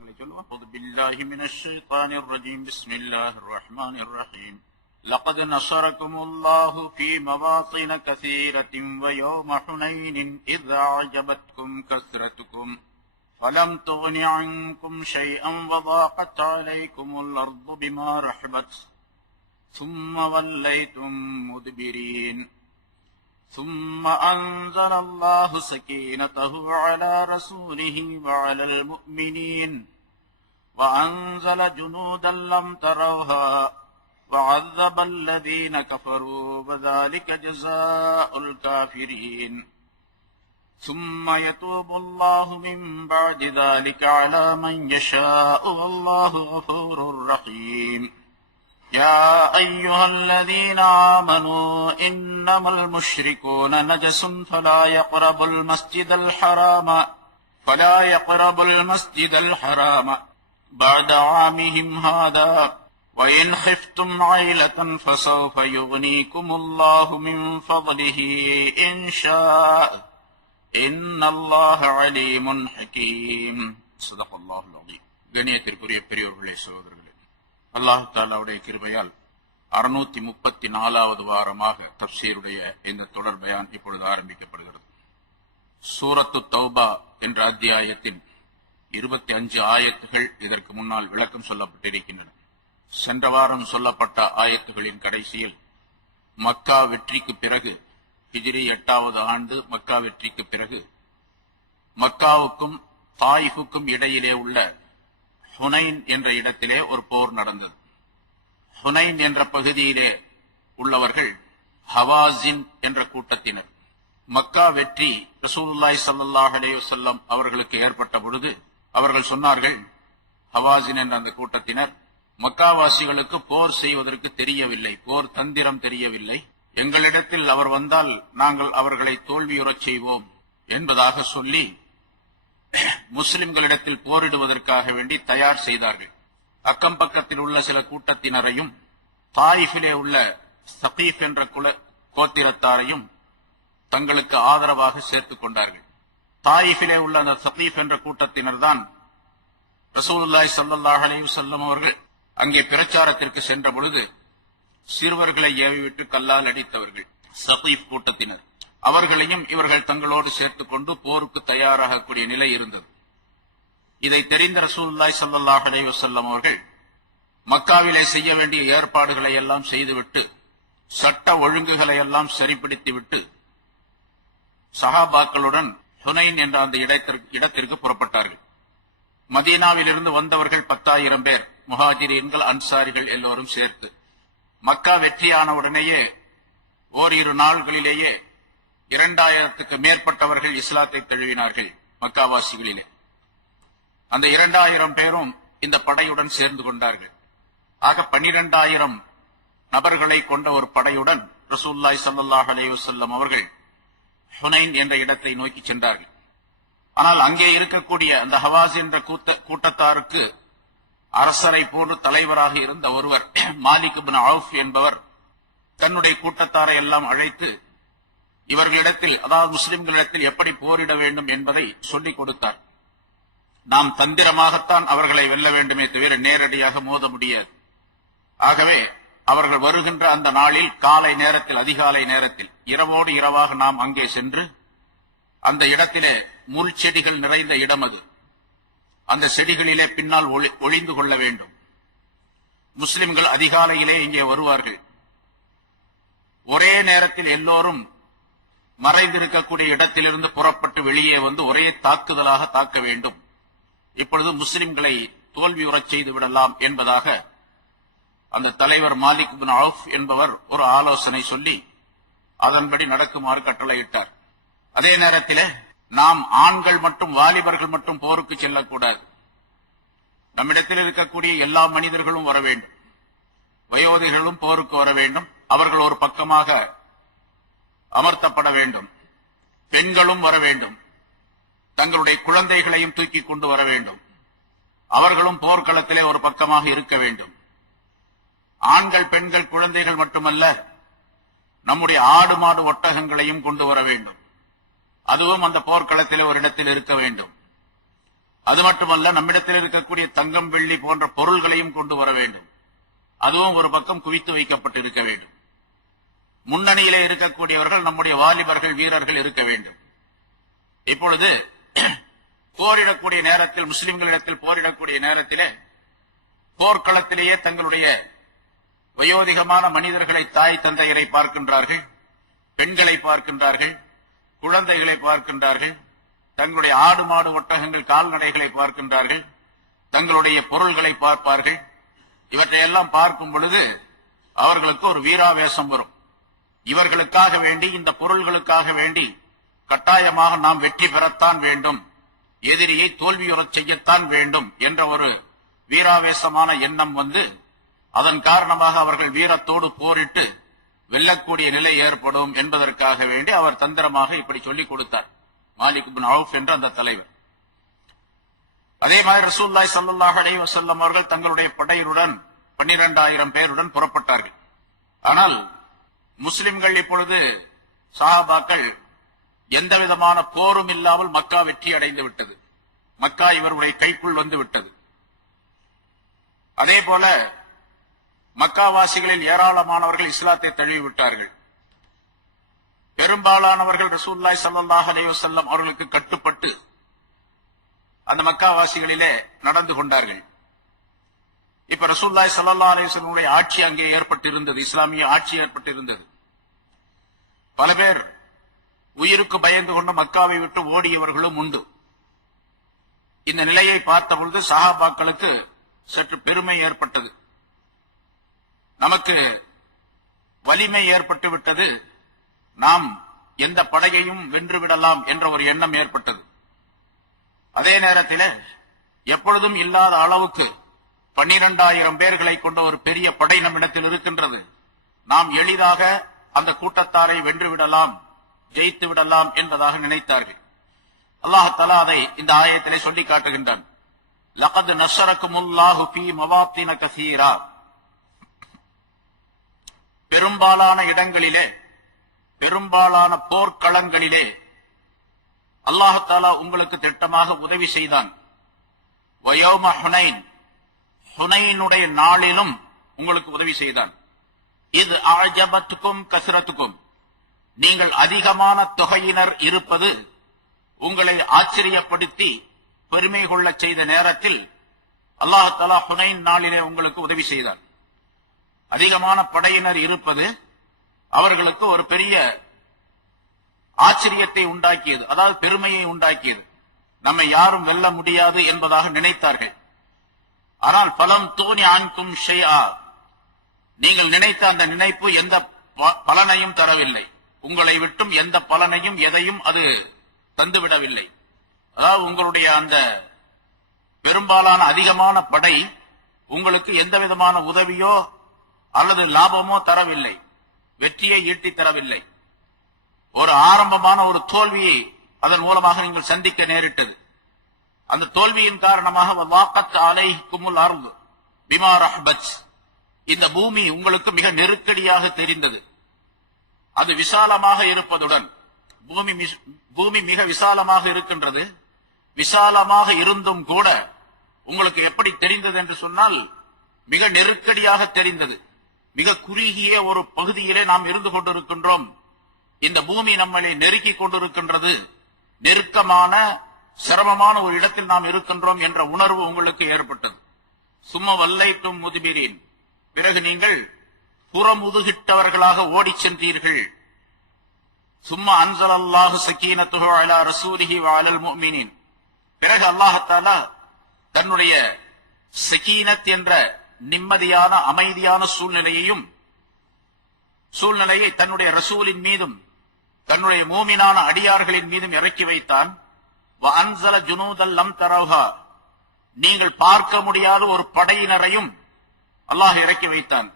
أعوذ بالله من الشيطان الرجيم. بسم الله الرحمن الرحيم. لقد نصركم الله في مواطن كثيرة ويوم حنين إذ أعجبتكم كثرتكم فلم تغن عنكم شيئا وضاقت عليكم الأرض بما رحبت ثم وليتم مدبرين ثم أنزل الله سكينته على رسوله وعلى المؤمنين وأنزل جنودا لم تروها وعذب الذين كفروا وذلك جزاء الكافرين ثم يتوب الله من بعد ذلك على من يشاء والله غفور رحيم. يا أيها الذين آمنوا إنما المشركون نجس فلا يقربوا المسجد الحرام بعد عامهم هذا وإن خفتم عيلة فسوف يغنيكم الله من فضله إن شاء إن الله عليم حكيم. صدق الله العظيم. கண்ணியத்திற்குரிய பெரியோர்களே, சகோதரர்களே, அல்லாஹ் தஆலாவுடைய கிருபையால் 634வது வாரமாக தப்சீருடைய இந்த தொடர் பயான் இப்பொழுது ஆரம்பிக்கப்படுகிறது. சூரத்து தௌபா என்ற அத்தியாயத்தின் 25 ஆயத்துகள் இதற்கு முன்னால் விளக்கம் சொல்லப்பட்டிருக்கின்றன. சென்ற வாரம் சொல்லப்பட்ட ஆயத்துகளின் கடைசியில் மக்கா வெற்றிக்கு பிறகு, ஹிஜ்ரி 8வது ஆண்டு மக்கா வெற்றிக்கு பிறகு, மக்காவுக்கும் தாயிஃபுக்கும் இடையிலே உள்ள ஹுனைன் என்ற இடத்திலே ஒரு போர் நடந்தது. ஹுனைன் என்ற பகுதியிலே உள்ளவர்கள் ஹவாஸின் என்ற கூட்டத்தினர். மக்கா வெற்றி ரசூலுல்லாஹி ஸல்லல்லாஹு அலைஹி வஸல்லம் அவர்களுக்கு ஏற்பட்ட பொழுது அவர்கள் சொன்னார்கள், ஹவாஸின் என்ற அந்த கூட்டத்தினர், மக்காவாசிகளுக்கு போர் செய்வதற்கு தெரியவில்லை, போர் தந்திரம் தெரியவில்லை, எங்களிடத்தில் அவர் வந்தால் நாங்கள் அவர்களை தோல்வியுறச் செய்வோம் என்பதாக சொல்லி முஸ்லிம்களிடத்தில் போரிடுவதற்காக வேண்டி தயார் செய்தார்கள். அக்கம் பக்கத்தில் உள்ள சில கூட்டத்தினரையும் தாயிஃபிலே உள்ள சகீஃப் என்ற கோத்திரத்தாரையும் தங்களுக்கு ஆதரவாக சேர்த்துக் கொண்டார்கள். தாயிஃபிலே உள்ள அந்த சகீஃப் என்ற கூட்டத்தினர் தான் ரசூலுல்லாஹி ஸல்லல்லாஹு அலைஹி வஸல்லம் அவர்கள் அங்கே பிரச்சாரத்திற்கு சென்ற பொழுது சிறுவர்களை ஏவிவிட்டு கல்லால் அடித்தவர்கள் சகீஃப் கூட்டத்தினர். அவர்களையும் இவர்கள் தங்களோடு சேர்த்துக் கொண்டு போருக்கு தயாராகக்கூடிய நிலை இருந்தது. இதை தெரிந்த ரசூலுல்லாஹி ஸல்லல்லாஹு அலைஹி வஸல்லம் அவர்கள் மக்காவிலே செய்ய வேண்டிய ஏற்பாடுகளை எல்லாம் செய்துவிட்டு, சட்ட ஒழுங்குகளை எல்லாம் சரிப்படுத்திவிட்டு சஹாபாக்களுடன் ஹுனைன் என்ற அந்த இடத்திற்கு புறப்பட்டார்கள். மதீனாவிலிருந்து வந்தவர்கள் 10,000 பேர், முஹாஜிரீன்கள், அன்சாரிகள் எல்லோரும் சேர்த்து. மக்கா வெற்றியான உடனேயே ஓரிரு நாள்களிலேயே 2000க்கு மேற்பட்டவர்கள் இஸ்லாத்தை தழுவினார்கள் மக்காவாசிகளிலே. அந்த 2000 பேரும் இந்த படையுடன் சேர்ந்து கொண்டார்கள். ஆக 12,000 நபர்களை கொண்ட ஒரு படையுடன் ரசூலுல்லாஹி ஸல்லல்லாஹு அலைஹி வஸல்லம் அவர்கள் ஹுனைன் என்ற இடத்தை நோக்கி சென்றார்கள். ஆனால் அங்கே இருக்கக்கூடிய அந்த ஹவாஸ் என்ற கூட்டத்தாருக்கு அரசரை போன்று தலைவராக இருந்த ஒருவர், மாலிக் இப்னு அவுஃப் என்பவர், தன்னுடைய கூட்டத்தாரை எல்லாம் அழைத்து இவர்களிடத்தில், அதாவது முஸ்லிம்களிடத்தில் எப்படி போரிட வேண்டும் என்பதை சொல்லிக் கொடுத்தார். நாம் தந்திரமாகத்தான் அவர்களை வெல்ல வேண்டுமே தவிர நேரடியாக மோத முடியாது. ஆகவே அவர்கள் வருகின்ற அந்த நாளில் காலை நேரத்தில், அதிகாலை நேரத்தில், இரவோடு இரவாக நாம் அங்கே சென்று அந்த இடத்திலே முள் செடிகள் நிறைந்த இடம் அது, அந்த செடிகளிலே பின்னால் ஒளிந்து கொள்ள வேண்டும். முஸ்லிம்கள் அதிகாலையிலே இங்கே வருவார்கள். ஒரே நேரத்தில் எல்லோரும் மறைந்திருக்கக்கூடிய இடத்திலிருந்து புறப்பட்டு வெளியே வந்து ஒரே தாக்குதலாக தாக்க வேண்டும். இப்பொழுது முஸ்லிம்களை தோல்வியுறச் செய்து விடலாம் என்பதாக அந்த தலைவர் மாலிக் இப்னு அவுஃப் என்பவர் ஒரு ஆலோசனை சொல்லி அதன்படி நடக்குமாறு கட்டளையிட்டார். அதே நேரத்தில் நாம் ஆண்கள் மற்றும் வாலிபர்கள் மட்டும் போருக்கு செல்லக்கூடாது. நம்மிடத்தில் இருக்கக்கூடிய எல்லா மனிதர்களும் வர வேண்டும், வயோதிகளும் போருக்கு வர வேண்டும். அவர்கள் ஒரு பக்கமாக அமர்த்தப்பட வேண்டும். பெண்களும் வர வேண்டும், தங்களுடைய குழந்தைகளையும் தூக்கி கொண்டு வர வேண்டும். அவர்களும் போர்க்களத்திலே ஒரு பக்கமாக இருக்க வேண்டும். ஆண்கள், பெண்கள், குழந்தைகள் மட்டுமல்ல, நம்முடைய ஆடு மாடு ஒட்டகங்களையும் கொண்டு வர வேண்டும். அதுவும் அந்த போர்க்களத்திலே ஒரு இடத்தில் இருக்க வேண்டும். அது மட்டுமல்ல, நம்மிடத்தில் இருக்கக்கூடிய தங்கம், வெள்ளி போன்ற பொருள்களையும் கொண்டு வர வேண்டும். அதுவும் ஒரு பக்கம் குவித்து வைக்கப்பட்டு இருக்க வேண்டும். முன்னணியிலே இருக்கக்கூடியவர்கள் நம்முடைய வாலிபர்கள், வீரர்கள் இருக்க வேண்டும். இப்பொழுது போரிடக்கூடிய நேரத்தில், முஸ்லிம்களிடத்தில் போரிடக்கூடிய நேரத்திலே போர்க்களத்திலேயே தங்களுடைய வயோதிகமான மனிதர்களை, தாய் தந்தையரை பார்க்கின்றார்கள், பெண்களை பார்க்கின்றார்கள், குழந்தைகளை பார்க்கின்றார்கள், தங்களுடைய ஆடு மாடு ஒட்டகங்கள் கால்நடைகளை பார்க்கின்றார்கள், தங்களுடைய பொருள்களை பார்ப்பார்கள். இவற்றையெல்லாம் பார்க்கும் பொழுது அவர்களுக்கு ஒரு வீராவேசம் வரும். இவர்களுக்காக வேண்டி, இந்த பொருள்களுக்காக வேண்டி கட்டாயமாக நாம் வெற்றி பெறத்தான் வேண்டும், எதிரியை தோல்வியுறச் செய்யத்தான் வேண்டும் என்ற ஒரு வீராவேசமான எண்ணம் வந்து அதன் காரணமாக அவர்கள் வீரத்தோடு போரிட்டு வெல்லக்கூடிய நிலை ஏற்படும் என்பதற்காக வேண்டி அவர் தந்திரமாக இப்படி சொல்லிக் கொடுத்தார் மாலிக் இப்னு அவுஃப் என்ற அந்த தலைவர். அதே மாதிரி ரசூலுல்லாஹி ஸல்லல்லாஹு அலைஹி வஸல்லம் அவர்கள் தங்களுடைய படையுடன் 12,000 பேருடன் புறப்பட்டார்கள். ஆனால் முஸ்லிம்கள் இப்பொழுது, சஹாபாக்கள், எந்த விதமான போரும் இல்லாமல் மக்கா வெற்றி அடைந்து விட்டது. மக்கா இவருடைய கைக்குள் வந்து விட்டது. அதே போல மக்காவாசிகளில் ஏராளமானவர்கள் இஸ்லாத்தை தழுவிவிட்டார்கள். பெரும்பாலானவர்கள் ரசூலுல்லாஹி ஸல்லல்லாஹு அலைஹி வஸல்லம் அவர்களுக்கு கட்டுப்பட்டு அந்த மக்காவாசிகளிலே நடந்து கொண்டார்கள். இப்ப ரசூலுல்லாஹி ஸல்லல்லாஹு அலைஹி வஸல்லம் ஆட்சி அங்கே ஏற்பட்டிருந்தது, இஸ்லாமிய ஆட்சி ஏற்பட்டிருந்தது. பல பேர் உயிருக்கு பயந்து கொண்டு மக்காவை விட்டு ஓடியவர்களும் உண்டு. இந்த நிலையை பார்த்த பொழுது சஹாபாக்களுக்கு சற்று பெருமை ஏற்பட்டது, நமக்கு வலிமை ஏற்பட்டு விட்டது, நாம் எந்த படையையும் வென்றுவிடலாம் என்ற ஒரு எண்ணம் ஏற்பட்டது. அதே நேரத்தில் எப்பொழுதும் இல்லாத அளவுக்கு 12,000 பேர்களை கொண்ட ஒரு பெரிய படை நம்மிடத்தில் இருக்கின்றது, நாம் எளிதாக அந்த கூட்டத்தாரை வென்றுவிடலாம், ஜெயித்து விடலாம் என்பதாக நினைத்தார்கள். அல்லாஹ் தஆலா அதை இந்த ஆயத்திலே சொல்லி காட்டுகின்றான். லகத் நஸரகுமுல்லாஹு ஃபீ மவாத்தின கஸீரா, பெரும்பாலான இடங்களிலே, பெரும்பாலான போர்க்களங்களிலே அல்லாஹ் தஆலா உங்களுக்கு திட்டமாக உதவி செய்தான். வயௌம ஹுனைன், ஹுனைனுடைய நாளிலும் உங்களுக்கு உதவி செய்தான். இது அஜபத்துக்கும் கஸ்ரத்துக்கும், நீங்கள் அதிகமான தொகையினர் இருப்பது உங்களை ஆச்சரியப்படுத்தி பெருமை கொள்ள செய்த நேரத்தில் அல்லாஹ் தஆலா ஹுனைன் நாளிலே உங்களுக்கு உதவி செய்தான். அதிகமான படையினர் இருப்பது அவர்களுக்கு ஒரு பெரிய ஆச்சரியத்தை உண்டாக்கியது, அதாவது பெருமையை உண்டாக்கியது. நம்மை யாரும் வெல்ல முடியாது என்பதாக நினைத்தார்கள். ஆனால் பலம் தோனி ஆன்கும் ஷைஆ, நீங்கள் நினைத்த அந்த நினைப்பு எந்த பலனையும் தரவில்லை, உங்களை விட்டும் எந்த பலனையும் எதையும் அது தந்துவிடவில்லை. அதாவது உங்களுடைய அந்த பெரும்பாலான அதிகமான படை உங்களுக்கு எந்த விதமான உதவியோ அல்லது லாபமோ தரவில்லை, வெற்றியை ஈட்டி தரவில்லை. ஒரு ஆரம்பமான ஒரு தோல்வியை அதன் மூலமாக நீங்கள் சந்திக்க நேரிட்டது. அந்த தோல்வியின் காரணமாக வலாகத் அலைஹிக்குமுல் அர்து பிமா ரஹ்பத், இந்த பூமி உங்களுக்கு மிக நெருக்கடியாக தெரிந்தது. அது விசாலமாக இருப்பதுடன், பூமி மிக விசாலமாக இருக்கின்றது. விசாலமாக இருந்தும் கூட உங்களுக்கு எப்படி தெரிந்தது என்று சொன்னால், மிக நெருக்கடியாக தெரிந்தது. மிக குறுகிய ஒரு பகுதியிலே நாம் இருந்து கொண்டிருக்கின்றோம், இந்த பூமி நம்மளை நெருக்கிக் கொண்டிருக்கின்றது, நெருக்கமான சிரமமான ஒரு இடத்தில் நாம் இருக்கின்றோம் என்ற உணர்வு உங்களுக்கு ஏற்பட்டது. சும்மா வல்லைட்டும் முதுபிரீன், பிறகு நீங்கள் புறமுதுகிட்டவர்களாக ஓடிச் சென்றீர்கள். சும்மா அன்ஸலல்லாஹு ஸகீனத்துஹு அலா ரசூலிஹி வ அலல் முஃமினீன், பிறகு அல்லாஹ் தஆலா தன்னுடைய ஸகீனத் என்ற நிம்மதியான அமைதியான சூழ்நிலையை தன்னுடைய ரசூலின் மீதும் தன்னுடைய மூமினான அடியார்களின் மீதும் இறக்கி வைத்தான். வ அன்ஸல ஜுனூதல் லம் தரவுஹா, நீங்கள் பார்க்க முடியாத ஒரு படையினரையும் அல்லாஹ் இறக்கி வைத்தான்.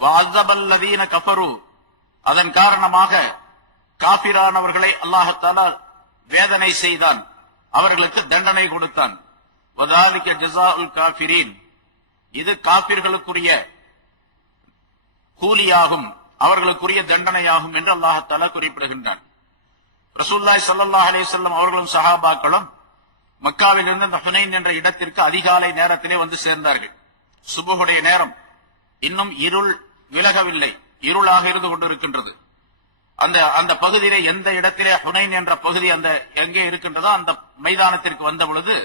வ அஸபல்லதீன கஃபரு, அதன் காரணமாக காபிரானவர்களை அல்லாஹ் தஆலா வேதனை செய்தான், அவர்களுக்கு தண்டனை கொடுத்தான். வதாலிக ஜஸாஉல் காஃபிரீன், இது காபிர்களுக்குரிய கூலியாகும், அவர்களுக்குரிய தண்டனையாகும் என்று அல்லாஹ் தஆலா குறிப்பிடுகின்றான். ரசூலுல்லாஹி ஸல்லல்லாஹு அலைஹி வஸல்லம் அவர்களும் சஹாபாக்களும் மக்காவில் இருந்து அந்த ஹுனைன் என்ற இடத்திற்கு அதிகாலை நேரத்திலே வந்து சேர்ந்தார்கள். சுபுகுடைய நேரம், இன்னும் இருள் விலகவில்லை, இருளாக இருந்து கொண்டிருக்கின்றது. அந்த பகுதியிலே எந்த இடத்திலே ஹுனைன் என்ற பகுதி அந்த எங்கே இருக்கின்றதோ அந்த மைதானத்திற்கு வந்த பொழுது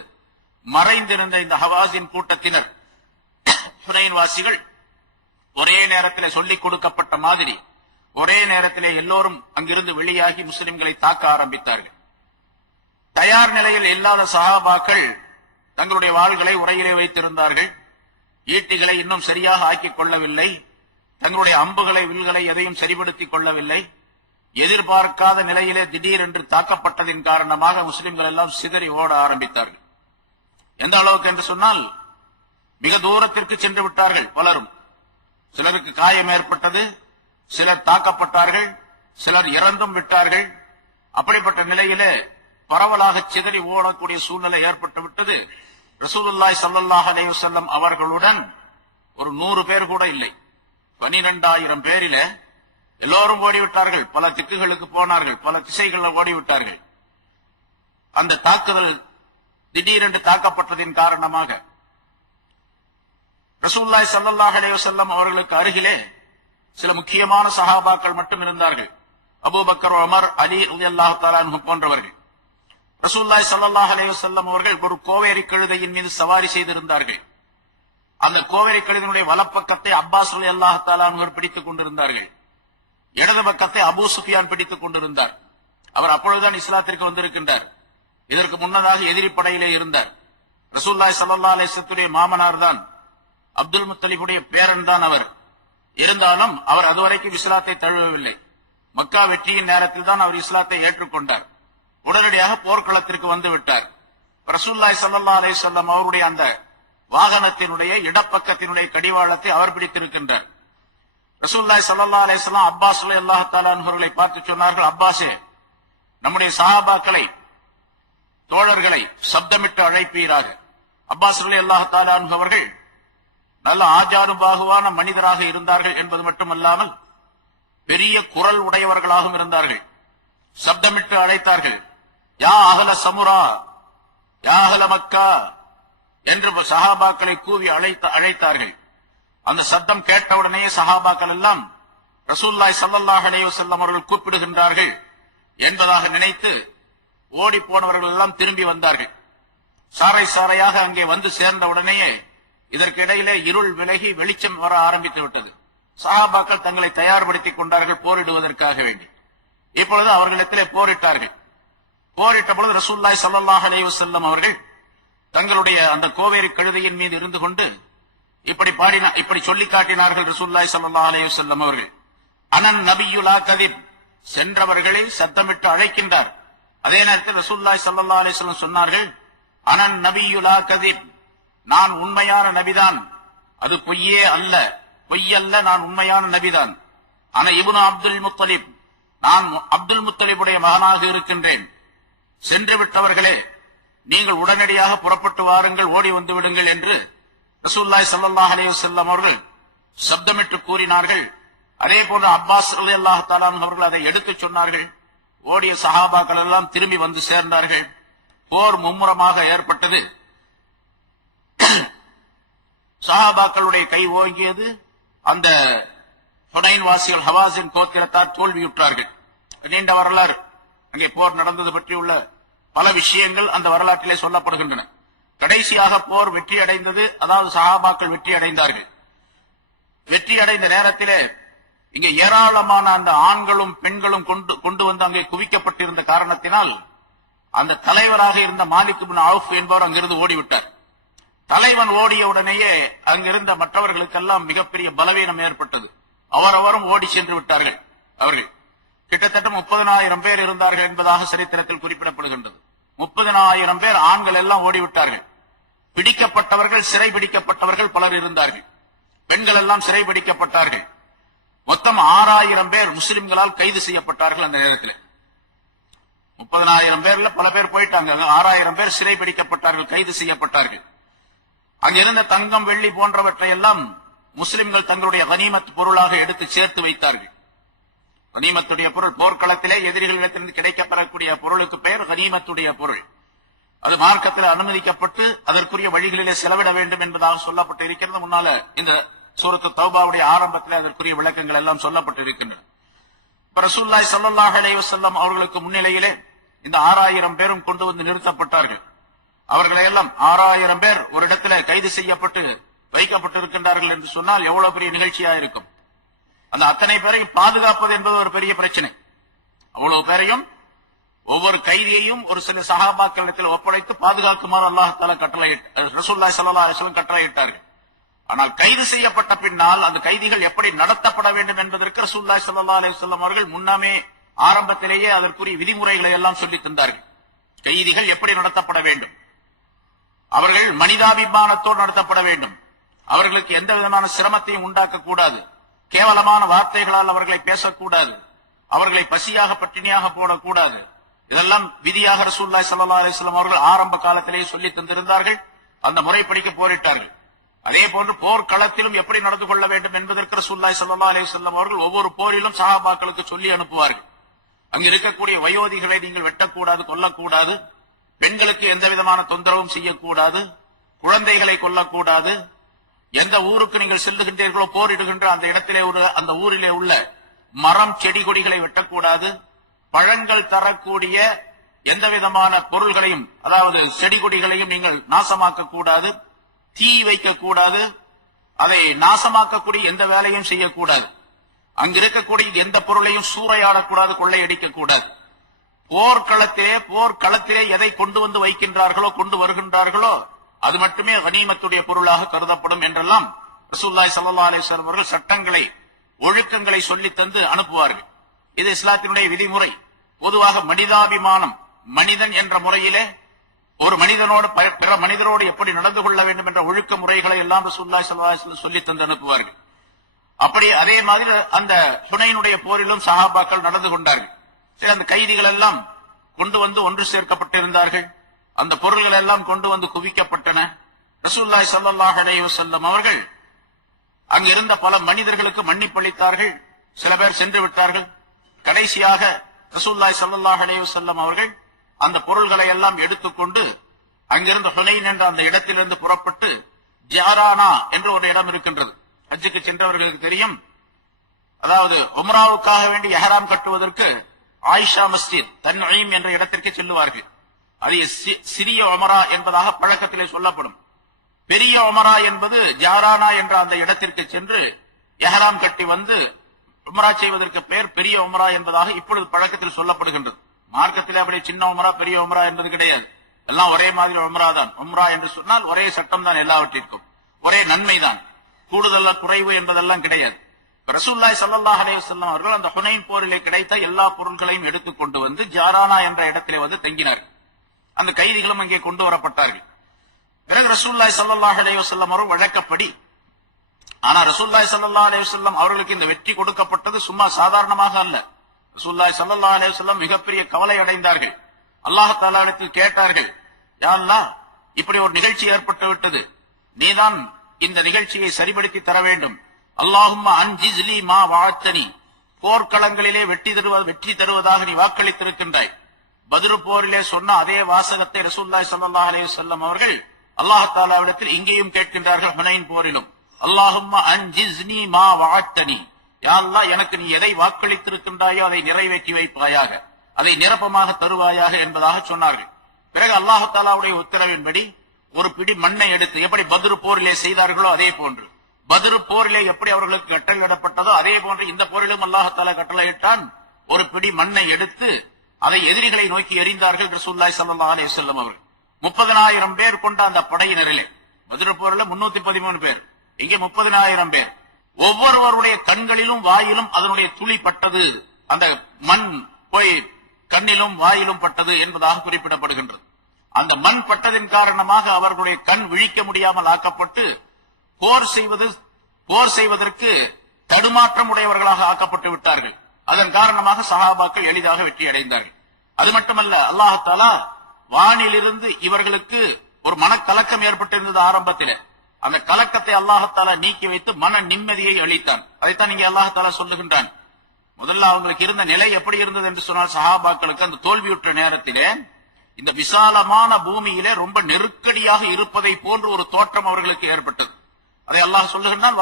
மறைந்திருந்த இந்த ஹவாஸின் கூட்டத்தினர், ஹுனைன் வாசிகள் ஒரே நேரத்திலே சொல்லிக் கொடுக்கப்பட்ட மாதிரி ஒரே நேரத்திலே எல்லோரும் அங்கிருந்து வெளியாகி முஸ்லிம்களை தாக்க ஆரம்பித்தார்கள். தயார் நிலையில் இல்லாத சஹாபாக்கள் தங்களுடைய வாள்களை உரையிலே வைத்திருந்தார்கள். ஈட்டிகளை இன்னும் சரியாக ஆக்கிக் கொள்ளவில்லை. தங்களுடைய அம்புகளை வில்களை எதையும் சரிபடுத்திக் கொள்ளவில்லை. எதிர்பார்க்காத நிலையிலே திடீரென்று தாக்கப்பட்டதின் காரணமாக முஸ்லிம்கள் எல்லாம் சிதறி ஓட ஆரம்பித்தார்கள். எந்த அளவுக்கு என்று சொன்னால் மிக தூரத்திற்கு சென்று விட்டார்கள். பலரும், சிலருக்கு காயம் ஏற்பட்டது, சிலர் தாக்கப்பட்டார்கள், சிலர் இறந்தும் விட்டார்கள். அப்படிப்பட்ட நிலையிலே பரவலாக சிதறி ஓடக்கூடிய சூழ்நிலை ஏற்பட்டு விட்டது. ரசூலுல்லாஹி ஸல்லல்லாஹு அலைஹி வஸல்லம் அவர்களுடன் ஒரு 100 பேர் கூட இல்லை. 12,000 பேரிலே எல்லோரும் ஓடிவிட்டார்கள். பல திக்குகளுக்கு போனார்கள், பல திசைகளில் ஓடிவிட்டார்கள். அந்த தாக்குதல் திடீரென்று தாக்கப்பட்டதின் காரணமாக ரசூலுல்லாஹி ஸல்லல்லாஹு அலைஹி வஸல்லம் அவர்களுக்கு அருகிலே சில முக்கியமான சஹாபாக்கள் மட்டும் இருந்தார்கள். அபூபக்கர், உமர், அலி ரலியல்லாஹு தஆலா அன்ஹு போன்றவர்கள். ரசூலுல்லாஹி ஸல்லல்லாஹு அலைஹி வஸல்லம் அவர்கள் ஒரு கோவேரி கழுதையின் மீது சவாரி செய்திருந்தார்கள். அந்த கோவேரி கழுதையினுடைய வலப்பக்கத்தை அப்பாஸ் ரலியல்லாஹு தஆலா அன்ஹு பிடித்துக் கொண்டிருந்தார்கள். இடது பக்கத்தை அபூ சுஃபியான் பிடித்துக் கொண்டிருந்தார். அவர் அப்பொழுதுதான் இஸ்லாத்திற்கு வந்திருக்கின்றார். இதற்கு முன்னதாக எதிரி படையிலே இருந்தார். ரசூலுல்லாஹி ஸல்லல்லாஹு அலைஹி வஸல்லம் மாமனார் தான், அப்துல் முத்தலிபுடைய பேரன் தான் அவர். இருந்தாலும் அவர் அதுவரைக்கும் இஸ்லாத்தை தழுவவில்லை. மக்கா வெற்றியின் நேரத்தில் தான் அவர் இஸ்லாத்தை ஏற்றுக்கொண்டார். உடனடியாக போர்க்களத்திற்கு வந்து விட்டார். ரசூலுல்லாஹி ஸல்லல்லாஹு அலைஹி வஸல்லம் அவருடைய அந்த வாகனத்தினுடைய இடப்பக்கத்தினுடைய கடிவாளத்தை அவர் பிடித்திருக்கின்றார். ரசூலுல்லாஹி ஸல்லல்லாஹு அலைஹி வஸல்லம் அப்பாஸ் ரலியல்லாஹு தஆலா அன்ஹுவை பார்த்து சொன்னார்கள், அப்பாஸே, நம்முடைய சஹாபாக்களை, தோழர்களை சப்தமிட்டு அழைப்பீராக. அப்பாஸ் ரலியல்லாஹு தஆலா அன்ஹு அவர்கள் நல்ல ஆஜானுபாகுவான மனிதராக இருந்தார்கள் என்பது மட்டுமல்லாமல் பெரிய குரல் உடையவர்களாகவும் இருந்தார்கள். சப்தமிட்டு அழைத்தார்கள், யா அஹ்ல சமுரா, யா அஹ்ல மக்கா என்று சஹாபாக்களை கூவி அழைத்தார்கள். அந்த சத்தம் கேட்டவுடனே சஹாபாக்கள் எல்லாம் ரசூலுல்லாஹி ஸல்லல்லாஹு அலைஹி வஸல்லம் அவர்கள் கூப்பிடுகின்றார்கள் என்பதாக நினைத்து ஓடி போனவர்கள் எல்லாம் திரும்பி வந்தார்கள். சாறை சாறையாக அங்கே வந்து சேர்ந்த உடனேயே இதற்கு இடையிலே இருள் விலகி வெளிச்சம் வர ஆரம்பித்து விட்டது. சஹாபாக்கள் தங்களை தயார்படுத்திக் கொண்டார்கள் போரிடுவதற்காக வேண்டி. இப்பொழுது அவர்களிடத்திலே போரிட்டார்கள். போரிட்ட பொழுது ரசூலுல்லாஹி ஸல்லல்லாஹு அலைஹி வஸல்லம் அவர்கள் தங்களுடைய அந்த கோவேரி கழுதையின் மீது இருந்து கொண்டு இப்படி சொல்லி காட்டினார்கள். ரசூலுல்லாஹி ஸல்லல்லாஹு அலைஹி வஸல்லம் அவர்கள், அனன் நபியு லா கதிப், சென்றவர்களை சத்தமிட்டு அழைக்கின்றார். அதே நேரத்தில் ரசூலுல்லாஹி ஸல்லல்லாஹு அலைஹி வஸல்லம் சொன்னார்கள், அனன் நபியு லா கதிப், நான் உண்மையான நபிதான், அது பொய்யே அல்ல, பொய்யல்ல, நான் உண்மையான நபிதான். அன இப்னு அப்துல் முத்தலிப், நான் அப்துல் முத்தலிபுடைய மகனாக இருக்கின்றேன். சென்று விட்டவர்களே, நீங்கள் உடனடியாக புறப்பட்டு வாருங்கள், ஓடி வந்து விடுங்கள் என்று ரசூலுல்லாஹி ஸல்லல்லாஹு அலைஹி வஸல்லம் அவர்கள் சப்தமிட்டு கூறினார்கள். அதே போன்று அப்பாஸ் ரலியல்லாஹு தஆலா அவர்கள் அதை எடுத்துச் சொன்னார்கள். ஓடிய சஹாபாக்கள் எல்லாம் திரும்பி வந்து சேர்ந்தார்கள். போர் மும்முரமாக ஏற்பட்டது. சஹாபாக்களுடைய கை ஓங்கியது. அந்த ஹுனைன் வாசிகள் ஹவாஸின் கோத்திரத்தார் தோல்வியுற்றார்கள். நீண்ட வரலாறு, அங்கே போர் நடந்தது பற்றியுள்ள பல விஷயங்கள் அந்த வரலாற்றிலே சொல்லப்படுகின்றன. கடைசியாக போர் வெற்றி அடைந்தது, அதாவது சஹாபாக்கள் வெற்றி அடைந்தார்கள். வெற்றி அடைந்த நேரத்திலே இங்கே ஏராளமான அந்த ஆண்களும் பெண்களும் கொண்டு வந்து அங்கே குவிக்கப்பட்டிருந்த காரணத்தினால் அந்த தலைவராக இருந்த மாலிக் இப்னு அவுஃப் என்பவர் அங்கிருந்து ஓடிவிட்டார். தலைவன் ஓடிய உடனேயே அங்கிருந்த மற்றவர்களுக்கெல்லாம் மிகப்பெரிய பலவீனம் ஏற்பட்டது. அவரவரும் ஓடி சென்று விட்டார்கள். அவர்கள் கிட்டத்தட்ட 30,000 பேர் இருந்தார்கள் என்பதாக சரித்திரத்தில் குறிப்பிடப்படுகின்றது. 30,000 பேர் ஆண்கள் எல்லாம் ஓடிவிட்டார்கள். பிடிக்கப்பட்டவர்கள், சிறை பிடிக்கப்பட்டவர்கள் பலர் இருந்தார்கள். பெண்கள் எல்லாம் சிறை பிடிக்கப்பட்டார்கள். மொத்தம் 6,000 பேர் முஸ்லிம்களால் கைது செய்யப்பட்டார்கள். அந்த நேரத்தில் 30,000 பேர்ல பல பேர் போயிட்டாங்க. 6,000 பேர் சிறை பிடிக்கப்பட்டார்கள், கைது செய்யப்பட்டார்கள். அங்கிருந்த தங்கம், வெள்ளி போன்றவற்றை எல்லாம் முஸ்லிம்கள் தங்களுடைய கனிமத் பொருளாக எடுத்து சேர்த்து வைத்தார்கள். கனிமத்துடைய பொருள், போர்க்களத்திலே எதிரிகளிடத்திலிருந்து கிடைக்கப்பெறக்கூடிய பொருளுக்கு பெயர் கனிமத்துடைய பொருள். அது மார்க்கத்தில் அனுமதிக்கப்பட்டு அதற்குரிய வழிகளிலே செலவிட வேண்டும் என்பதாக சொல்லப்பட்டு இருக்கிறது. முன்னால இந்த சூரத்து தௌபாவுடைய ஆரம்பத்தில் அதற்குரிய விளக்கங்கள் எல்லாம் சொல்லப்பட்டு இருக்கின்றன. ரசூலுல்லாஹி ஸல்லல்லாஹு அலைஹி வஸல்லம் அவர்களுக்கு முன்னிலையிலே இந்த 6000 பேரும் கொண்டு வந்து நிறுத்தப்பட்டார்கள். அவர்களை எல்லாம் 6000 பேர் ஒரு இடத்துல கைது செய்யப்பட்டு வைக்கப்பட்டிருக்கின்றார்கள் என்று சொன்னால் எவ்வளவு பெரிய நிகழ்ச்சியா இருக்கும். அந்த அத்தனை பேரையும் பாதுகாப்பது என்பது ஒரு பெரிய பிரச்சனை. அவ்வளவு பேரையும் ஒவ்வொரு கைதியையும் ஒரு சில சஹாபாக்களிடத்தில் ஒப்படைத்து பாதுகாக்குமாறு அல்லாஹ் தஆலா கட்டளையிட்டார், ரசூலுல்லாஹி ஸல்லல்லாஹு அலைஹி வஸல்லம் கட்டளையிட்டார்கள். ஆனால் கைது செய்யப்பட்ட பின்னால் அந்த கைதிகள் எப்படி நடத்தப்பட வேண்டும் என்பதற்கு ரசூலுல்லாஹி ஸல்லல்லாஹு அலைஹி வஸல்லம் அவர்கள் முன்னமே ஆரம்பத்திலேயே அதற்குரிய விதிமுறைகளை எல்லாம் சொல்லித் தந்தார்கள். கைதிகள் எப்படி நடத்தப்பட வேண்டும், அவர்கள் மனிதாபிமானத்தோடு நடத்தப்பட வேண்டும், அவர்களுக்கு எந்த விதமான சிரமத்தையும் உண்டாக்க கூடாது, கேவலமான வார்த்தைகளால் அவர்களை பேசக்கூடாது, அவர்களை பசியாக பட்டினியாக போடக்கூடாது. இதெல்லாம் விதியாக ரசூலுல்லாஹி ஸல்லல்லாஹு அலைஹி வஸல்லம் அவர்கள் ஆரம்ப காலத்திலேயே சொல்லி தந்திருந்தார்கள். அந்த முறைப்படிக்கு போரிட்டார்கள். அதே போன்று போர்க்களத்திலும் எப்படி நடந்து கொள்ள வேண்டும் என்பதற்கு ரசூலுல்லாஹி ஸல்லல்லாஹு அலைஹி வஸல்லம் அவர்கள் ஒவ்வொரு போரிலும் சஹாபாக்களுக்கு சொல்லி அனுப்புவார்கள். அங்கு இருக்கக்கூடிய வயோதிகளை நீங்கள் வெட்டக்கூடாது, கொல்லக்கூடாது, பெண்களுக்கு எந்த விதமான தொந்தரவும் செய்யக்கூடாது, குழந்தைகளை கொல்லக்கூடாது, எந்த ஊருக்கு நீங்கள் செல்லுகின்றீர்களோ போரிடுகின்ற அந்த இடத்திலே அந்த ஊரிலே உள்ள மரம் செடி கொடிகளை வெட்டக்கூடாது, பழங்கள் தரக்கூடிய எந்த விதமான பொருள்களையும் அதாவது செடி கொடிகளையும் நீங்கள் நாசமாக்க கூடாது, தீ வைக்கக்கூடாது, அதை நாசமாக்கக்கூடிய எந்த வேலையும் செய்யக்கூடாது, அங்கு இருக்கக்கூடிய எந்த பொருளையும் சூறையாடக்கூடாது, கொள்ளையடிக்க கூடாது. போர்க்களத்திலே எதை கொண்டு வந்து வைக்கின்றார்களோ கொண்டு வருகின்றார்களோ அது மட்டுமே கனிமத்துடைய பொருளாக கருதப்படும் என்றெல்லாம் ரசூலுல்லாஹி ஸல்லல்லாஹு அலைஹி வஸல்லம் அவர்கள் சட்டங்களை ஒழுக்கங்களை சொல்லி தந்து அனுப்புவார்கள். இது இஸ்லாத்தினுடைய விதிமுறை. பொதுவாக மனிதாபிமானம், மனிதன் என்ற முறையிலே ஒரு மனிதனோடு பிற மனிதரோடு எப்படி நடந்து கொள்ள வேண்டும் என்ற ஒழுக்க முறைகளை எல்லாம் ரசூலுல்லாஹி ஸல்லல்லாஹு அலைஹி வஸல்லம் சொல்லி தந்து அனுப்புவார்கள். அப்படி அதே மாதிரி அந்த ஹுனைனுடைய போரிலும் சஹாபாக்கள் நடந்து கொண்டார்கள். அந்த கைதிகள் எல்லாம் கொண்டு வந்து ஒன்று சேர்க்கப்பட்டிருந்தார்கள். அந்த பொருள்கள் எல்லாம் கொண்டு வந்து குவிக்கப்பட்டன. ரசூலுல்லாஹி ஸல்லல்லாஹு அலைஹி வஸல்லம் அவர்கள் அங்கிருந்த பல மனிதர்களுக்கு மன்னிப்பளித்தார்கள். சில பேர் சென்று விட்டார்கள். கடைசியாக ரசூலுல்லாஹி ஸல்லல்லாஹு அலைஹி வஸல்லம் அவர்கள் அந்த பொருள்களை எல்லாம் எடுத்துக்கொண்டு அங்கிருந்து ஹுனைன் என்ற அந்த இடத்திலிருந்து புறப்பட்டு ஜாரானா என்று ஒரு இடம் இருக்கின்றது. ஹஜ்ஜுக்கு சென்றவர்களுக்கு தெரியும். அதாவது உம்ராவுக்காக வேண்டி இஹ்ராம் கட்டுவதற்கு ஆயிஷா மஸ்ஜித் தன்ஈம் என்ற இடத்திற்கு செல்லுவார்கள். அது சிறிய உம்ரா என்பதாக பழக்கத்திலே சொல்லப்படும். பெரிய உம்ரா என்பது ஜாரானா என்ற அந்த இடத்திற்கு சென்று இஹ்ராம் கட்டி வந்து உம்ரா செய்வதற்கு பெயர் பெரிய உம்ரா என்பதாக இப்பொழுது பழக்கத்தில் சொல்லப்படுகின்றது. மார்க்கத்திலே அப்படி சின்ன உம்ரா பெரிய உம்ரா என்பது கிடையாது. எல்லாம் ஒரே மாதிரி உம்ரா தான். உம்ரா என்று சொன்னால் ஒரே சட்டம் தான், எல்லாவற்றிற்கும் ஒரே நன்மைதான், கூடுதல் குறைவு என்பதெல்லாம் கிடையாது. ரசூலுல்லாஹி ஸல்லல்லாஹு அலைஹி வஸல்லம் அவர்கள் அந்த ஹுனைன் போரிலே கிடைத்த எல்லா பொருட்களையும் எடுத்துக்கொண்டு வந்து ஜாரானா என்ற இடத்திலே வந்து தங்கினார்கள். அந்த கைதிகளும் அங்கே கொண்டு வரப்பட்டார்கள். பிறகு ரசூலுல்லாஹி ஸல்லல்லாஹு அலைஹி வஸல்லம் அவர்கள் வழக்கப்படி, ஆனா ரசூலுல்லாஹி ஸல்லல்லாஹு அலைஹி வஸல்லம் அவர்களுக்கு இந்த வெற்றி கொடுக்கப்பட்டது சும்மா சாதாரணமாக அல்ல. ரசூலுல்லாஹி ஸல்லல்லாஹு அலைஹி வஸல்லம் மிகப்பெரிய கவலை அடைந்தார்கள். அல்லாஹ் தஆலாவிடத்தில் கேட்டார்கள், யா அல்லாஹ், இப்படி ஒரு நிகழ்ச்சி ஏற்பட்டு விட்டது, நீதான் இந்த நிகழ்ச்சியை சரிபடுத்தி தர வேண்டும். அல்லாஹும்ம அன்ஜிஸ்லி மா வஅத்தனி, போர்க்களங்களிலே வெற்றி தருவதாக நீ வாக்களித்திருக்கின்றாய். பத்ரு போரிலே சொன்ன அதே வாசகத்தை ரசூலுல்லாஹி ஸல்லல்லாஹு அலைஹி வஸல்லம் அவர்கள் அல்லாஹ் தஆலாவிடத்தில் இங்கேயும் கேட்கின்றார்கள். ஹுனைன் போரிலும் அல்லாஹும்ம அன்ஜிஸ்னி மா வஅத்தனி, யா அல்லாஹ், எனக்கு நீ எதை வாக்களித்திருக்கின்றாயோ அதை நிறைவேற்றி வைப்பாயாக, அதை நிரப்பமாக தருவாயாக என்பதாக சொன்னார்கள். பிறகு அல்லாஹ் தஆலாவுடைய உத்தரவின்படி ஒரு பிடி மண்ணை எடுத்து, எப்படி பத்ரு போரிலே செய்தார்களோ அதே போன்று, பத்ரு போரிலே எப்படி அவர்களுக்கு கட்டளையிடப்பட்டதோ அதே போன்று இந்த போரிலும் அல்லாஹ் தஆலா கட்டளையிட்டான். ஒரு பிடி மண்ணை எடுத்து அதை எதிரிகளை நோக்கி எறிந்தார்கள் ரசூலுல்லாஹி ஸல்லல்லாஹு அலைஹி வஸல்லம் அவர்கள். 30,000 பேர் கொண்ட அந்த படையினரிலே, பத்ரு போரில் 313 பேர், இங்கே 30,000 பேர். ஒவ்வொருவருடைய கண்களிலும் வாயிலும் அதனுடைய துளி பட்டது, அந்த மண் போய் கண்ணிலும் வாயிலும் பட்டது என்பதாக குறிப்பிடப்படுகின்றது. அந்த மண் பட்டதின் காரணமாக அவர்களுடைய கண் விழிக்க முடியாமல் ஆக்கப்பட்டு போர் செய்வதற்கு தடுமாற்றம் உடையவர்களாக ஆக்கப்பட்டு விட்டார்கள். அதன் காரணமாக சஹாபாக்கள் எளிதாக வெற்றி அடைந்தார்கள். அது மட்டுமல்ல, அல்லாஹ் தஆலா வானிலிருந்து இவர்களுக்கு ஒரு மனக்கலக்கம் ஏற்பட்டிருந்தது ஆரம்பத்தில். அந்த கலக்கத்தை அல்லாஹ் தஆலா நீக்கி வைத்து மன நிம்மதியை அளித்தான். அதைத்தான் இங்கே அல்லாஹ் தஆலா சொல்லுகின்றான். முதல்ல அவங்களுக்கு இருந்த நிலை எப்படி இருந்தது என்று சொன்னால், சஹாபாக்களுக்கு அந்த தோல்வியுற்ற நேரத்திலே இந்த விசாலமான பூமியிலே ரொம்ப நெருக்கடியாக இருப்பதை போன்று ஒரு தோற்றம் அவர்களுக்கு ஏற்பட்டது. அதை அல்லாஹ் சொல்லுகின்றான்,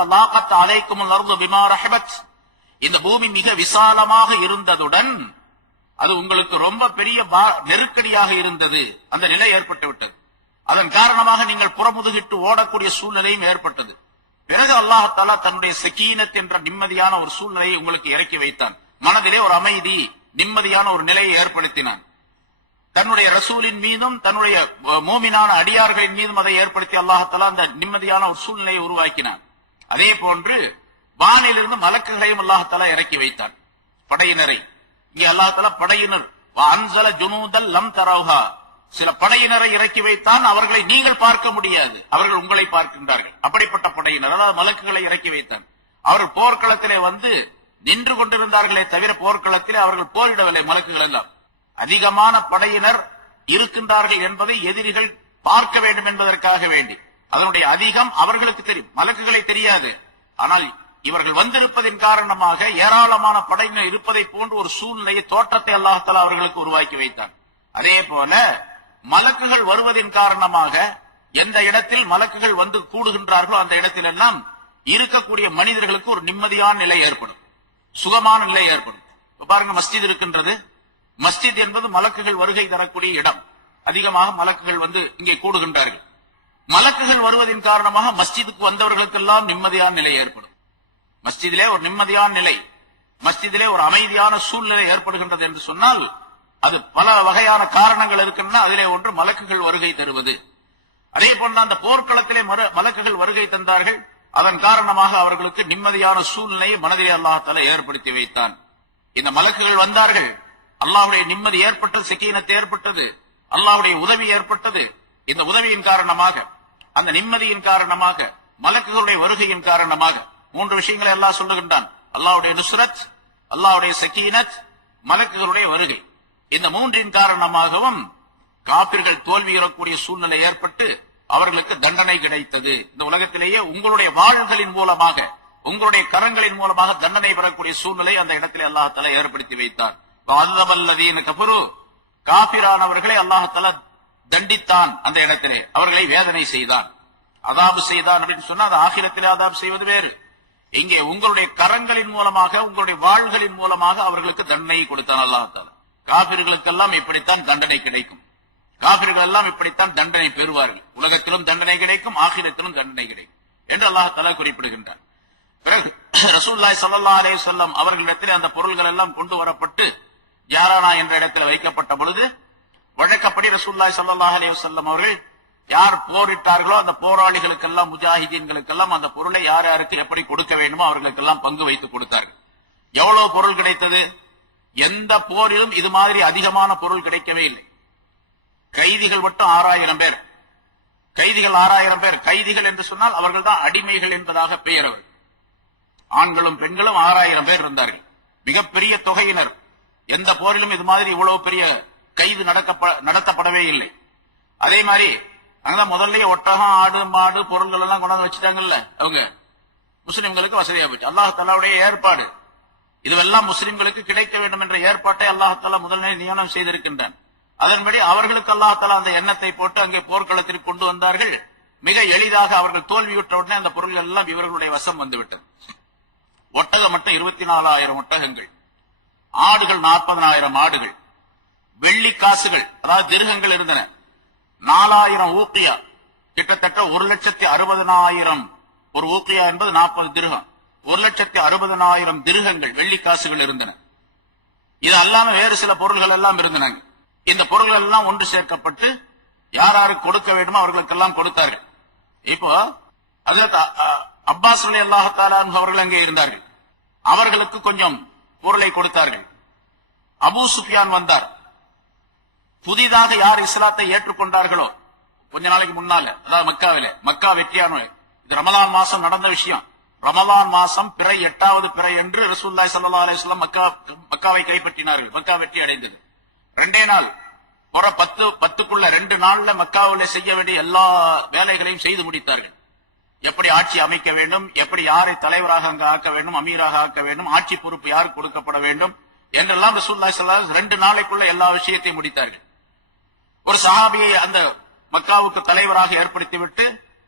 இந்த பூமி மிக விசாலமாக இருந்ததுடன் அது உங்களுக்கு ரொம்ப பெரிய நெருக்கடியாக இருந்தது. அந்த நிலை ஏற்பட்டு விட்டது. அதன் காரணமாக நீங்கள் புறமுதுகிட்டு ஓடக்கூடிய சூழ்நிலையும் ஏற்பட்டது. பிறகு அல்லாஹ் தன்னுடைய சகீனத் என்ற நிம்மதியான ஒரு சூழ்நிலையை உங்களுக்கு இறக்கி வைத்தான். மனதிலே ஒரு அமைதி, நிம்மதியான ஒரு நிலையை ஏற்படுத்தினான். தன்னுடைய ரசூலின் மீதும் தன்னுடைய மோமினான அடியார்களின் மீதும் அதை ஏற்படுத்தி அல்லாஹ் அந்த நிம்மதியான ஒரு சூழ்நிலையை உருவாக்கினான். அதே போன்று வானிலிருந்து மலக்குகளையும் அல்லாஹ் இறக்கி வைத்தான், படையினரை. இங்கே அல்லாஹ் படையினர் அன்சல ஜுனூதல் லம் தரவுஹா, சில படையினரை இறக்கி வைத்தான், அவர்களை நீங்கள் பார்க்க முடியாது, அவர்கள் உங்களை பார்க்கின்றார்கள். அப்படிப்பட்ட படையினர், அதாவது மலக்குகளை இறக்கி வைத்தான். அவர்கள் போர்க்களத்திலே வந்து நின்று கொண்டிருந்தார்களே தவிர போர்க்களத்திலே அவர்கள் போரிடவில்லை. மலக்குகள் எல்லாம் அதிகமான படையினர் இருக்கின்றார்கள் என்பதை எதிரிகள் பார்க்க வேண்டும் என்பதற்காக வேண்டி, அதனுடைய அதிகம் அவர்களுக்கு தெரியும், மலக்குகளை தெரியாது. ஆனால் இவர்கள் வந்திருப்பதின் காரணமாக ஏராளமான படையினர் இருப்பதை போன்று ஒரு சூழ்நிலையை, தோற்றத்தை அல்லாஹ் அவர்களுக்கு உருவாக்கி வைத்தான். அதே போல மலக்குகள் வருவதின் காரணமாக எந்த இடத்தில் மலக்குகள் வந்து கூடுகின்றார்களோ அந்த இடத்தில் எல்லாம் இருக்கக்கூடிய மனிதர்களுக்கு ஒரு நிம்மதியான நிலை ஏற்படும், சுகமான நிலை ஏற்படும். பாருங்க, மஸ்ஜித் இருக்கின்றது. மஸ்ஜித் என்பது மலக்குகள் வருகை தரக்கூடிய இடம். அதிகமாக மலக்குகள் வந்து இங்கே கூடுகின்றார்கள். மலக்குகள் வருவதின் காரணமாக மஸ்ஜிதுக்கு வந்தவர்களுக்கெல்லாம் நிம்மதியான நிலை ஏற்படும். மஸ்ஜிதிலே ஒரு நிம்மதியான நிலை, மஸ்ஜிதிலே ஒரு அமைதியான சூழ்நிலை ஏற்படுகின்றது என்று சொன்னால் அது பல வகையான காரணங்கள் இருக்கின்றன. அதிலே ஒன்று மலக்குகள் வருகை தருவது. அதே போன்று அந்த போர்க்களத்திலே மலக்குகள் வருகை தந்தார்கள். அதன் காரணமாக அவர்களுக்கு நிம்மதியான சூழ்நிலையை மனதிலே அல்லாஹ் ஏற்படுத்தி வைத்தான். இந்த மலக்குகள் வந்தார்கள், அல்லாஹ்வுடைய நிம்மதி ஏற்பட்டது, சகீனத் ஏற்பட்டது, அல்லாஹ்வுடைய உதவி ஏற்பட்டது. இந்த உதவியின் காரணமாக, அந்த நிம்மதியின் காரணமாக, மலக்குகளுடைய வருகையின் காரணமாக மூன்று விஷயங்களை அல்லாஹ் சொல்லுகின்றான். அல்லாஹ்வுடைய நுஸ்ரத், அல்லாஹ்வுடைய சகீனத், மலக்குகளுடைய வருகை. இந்த மூன்றின் காரணமாகவும் காபிர்கள் தோல்வியுறக்கூடிய சூழ்நிலை ஏற்பட்டு அவர்களுக்கு தண்டனை கிடைத்தது. இந்த உலகத்திலேயே உங்களுடைய வாழ்களின் மூலமாக, உங்களுடைய கரங்களின் மூலமாக தண்டனை பெறக்கூடிய சூழ்நிலை அந்த இடத்திலே அல்லாஹ் ஏற்படுத்தி வைத்தார். காபிரானவர்களை அல்லாஹ் தண்டித்தான். அந்த இடத்திலே அவர்களை வேதனை செய்தான், அதாபு செய்தான் அப்படின்னு சொன்னா அது ஆகிரத்திலே அதாபு செய்வது வேறு. இங்கே உங்களுடைய கரங்களின் மூலமாக, உங்களுடைய வாழ்களின் மூலமாக அவர்களுக்கு தண்டனை கொடுத்தான் அல்லாஹ். காபிர்களுக்கெல்லாம் இப்படித்தான் தண்டனை கிடைக்கும், காபிர்கள் எல்லாம் இப்படித்தான் தண்டனை பெறுவார்கள். உலகத்திலும் தண்டனை கிடைக்கும், ஆகிரத்திலும் தண்டனை கிடைக்கும் என்று அல்லாஹ் குறிப்பிடுகின்றார். பிறகு ரசூலுல்லாஹி ஸல்லல்லாஹு அலைஹி வஸல்லம் அவர்களிடத்திலே அந்த பொருள்கள் எல்லாம் கொண்டு வரப்பட்டு யாரானா என்ற இடத்தில் வைக்கப்பட்ட பொழுது, வழக்கப்படி ரசூலுல்லாஹி ஸல்லல்லாஹு அலைஹி வஸல்லம் அவர்கள் யார் போரிட்டார்களோ அந்த போராளிகளுக்கெல்லாம், முஜாஹிதீன்களுக்கெல்லாம் அந்த பொருளை யார் யாருக்கு எப்படி கொடுக்க வேண்டுமோ அவர்களுக்கெல்லாம் பங்கு வைத்து கொடுத்தார்கள். எவ்வளவு பொருள் கிடைத்தது? எந்த போரிலும் இது மாதிரி அதிகமான பொருள் கிடைக்கவே இல்லை. கைதிகள் மட்டும் 6000 பேர், கைதிகள் 6000 பேர். கைதிகள் என்று சொன்னால் அவர்கள் தான் அடிமைகள் என்பதாக பெயர். அவர்கள் ஆண்களும் பெண்களும் 6000 பேர் இருந்தார்கள். மிகப்பெரிய தொகையினர். எந்த போரிலும் இது மாதிரி இவ்வளவு பெரிய கைது நடத்தப்படவே இல்லை. அதே மாதிரி அங்கதான் முதல்ல ஒட்டகம், ஆடு, மாடு பொருள்கள் எல்லாம் கொண்டாந்து வச்சுட்டாங்கல்ல, அவங்க முஸ்லிம்களுக்கு வசதியா போச்சு. அல்லாஹ் தஆலாவுடைய ஏற்பாடு. இதுவெல்லாம் முஸ்லிம்களுக்கு கிடைக்க வேண்டும் என்ற ஏற்பாட்டை அல்லாஹ் தஆலா முதல்ல நியமனம் செய்திருக்கின்றான். அதன்படி அவர்களுக்கு அல்லாஹ் தஆலா அந்த எண்ணத்தை போட்டு அங்கே போர்க்களத்திற்கு கொண்டு வந்தார்கள். மிக எளிதாக அவர்கள் தோல்வியுற்ற உடனே அந்த பொருள்கள் எல்லாம் இவர்களுடைய வசம் வந்துவிட்டது. ஒட்டகம் மட்டும் 24,000 ஒட்டகங்கள், ஆடுகள் 40,000 ஆடுகள், வெள்ளி காசுகள் அதாவது திருகங்கள் இருந்தன 4000 ஊக்கியா, கிட்டத்தட்ட 1,60,000. ஒரு ஊக்கியா என்பது 40 திருகம். 1,60,000 திருகங்கள் வெள்ளி காசுகள் இருந்தன. இது அல்லாம வேறு சில பொருள்கள் எல்லாம் இருந்தன. இந்த பொருள்கள் எல்லாம் ஒன்று சேர்க்கப்பட்டு யார் யாருக்கு கொடுக்க வேண்டுமோ அவர்களுக்கெல்லாம் கொடுத்தார்கள். இப்போ ஹஜ்ரத் அப்பாஸ் ரலியல்லாஹு தஆலா அன்ஹு அவர்கள் அங்கே இருந்தார்கள். அவர்களுக்கு கொஞ்சம் பொருளை கொடுத்தார்கள். அபூ சுஃபியான் வந்தார். புதிதாக யார் இஸ்லாத்தை ஏற்றுக்கொண்டார்களோ கொஞ்ச நாளைக்கு முன்னால, அதாவது மக்காவிலே, மக்கா வெற்றியான, இது ரமலான் மாசம் நடந்த விஷயம். ரமலான் மாசம் பிறை 8வது பிறை என்று ரசூலுல்லாஹி ஸல்லல்லாஹு அலைஹி வஸல்லம் மக்காவை கைப்பற்றினார்கள். மக்கா வெற்றி அடைந்தது. 2 நாள், 10க்குள்ள 2 நாள்ல மக்காவிலே செய்ய வேண்டிய எல்லா வேலைகளையும் செய்து முடித்தார்கள். எப்படி ஆட்சி அமைக்க வேண்டும், எப்படி யாரை தலைவராக அங்கு ஆக்க வேண்டும், அமீராக ஆக்க வேண்டும், ஆட்சி பொறுப்பு யாருக்கு கொடுக்கப்பட வேண்டும் என்றெல்லாம் ரசூலுல்லாஹி ஸல்லல்லாஹு அலைஹி வஸல்லம் 2 நாளைக்குள்ள எல்லா விஷயத்தையும் முடித்தார்கள். ஒரு சஹாபியை அந்த மக்காவுக்கு தலைவராக ஏற்படுத்திவிட்டு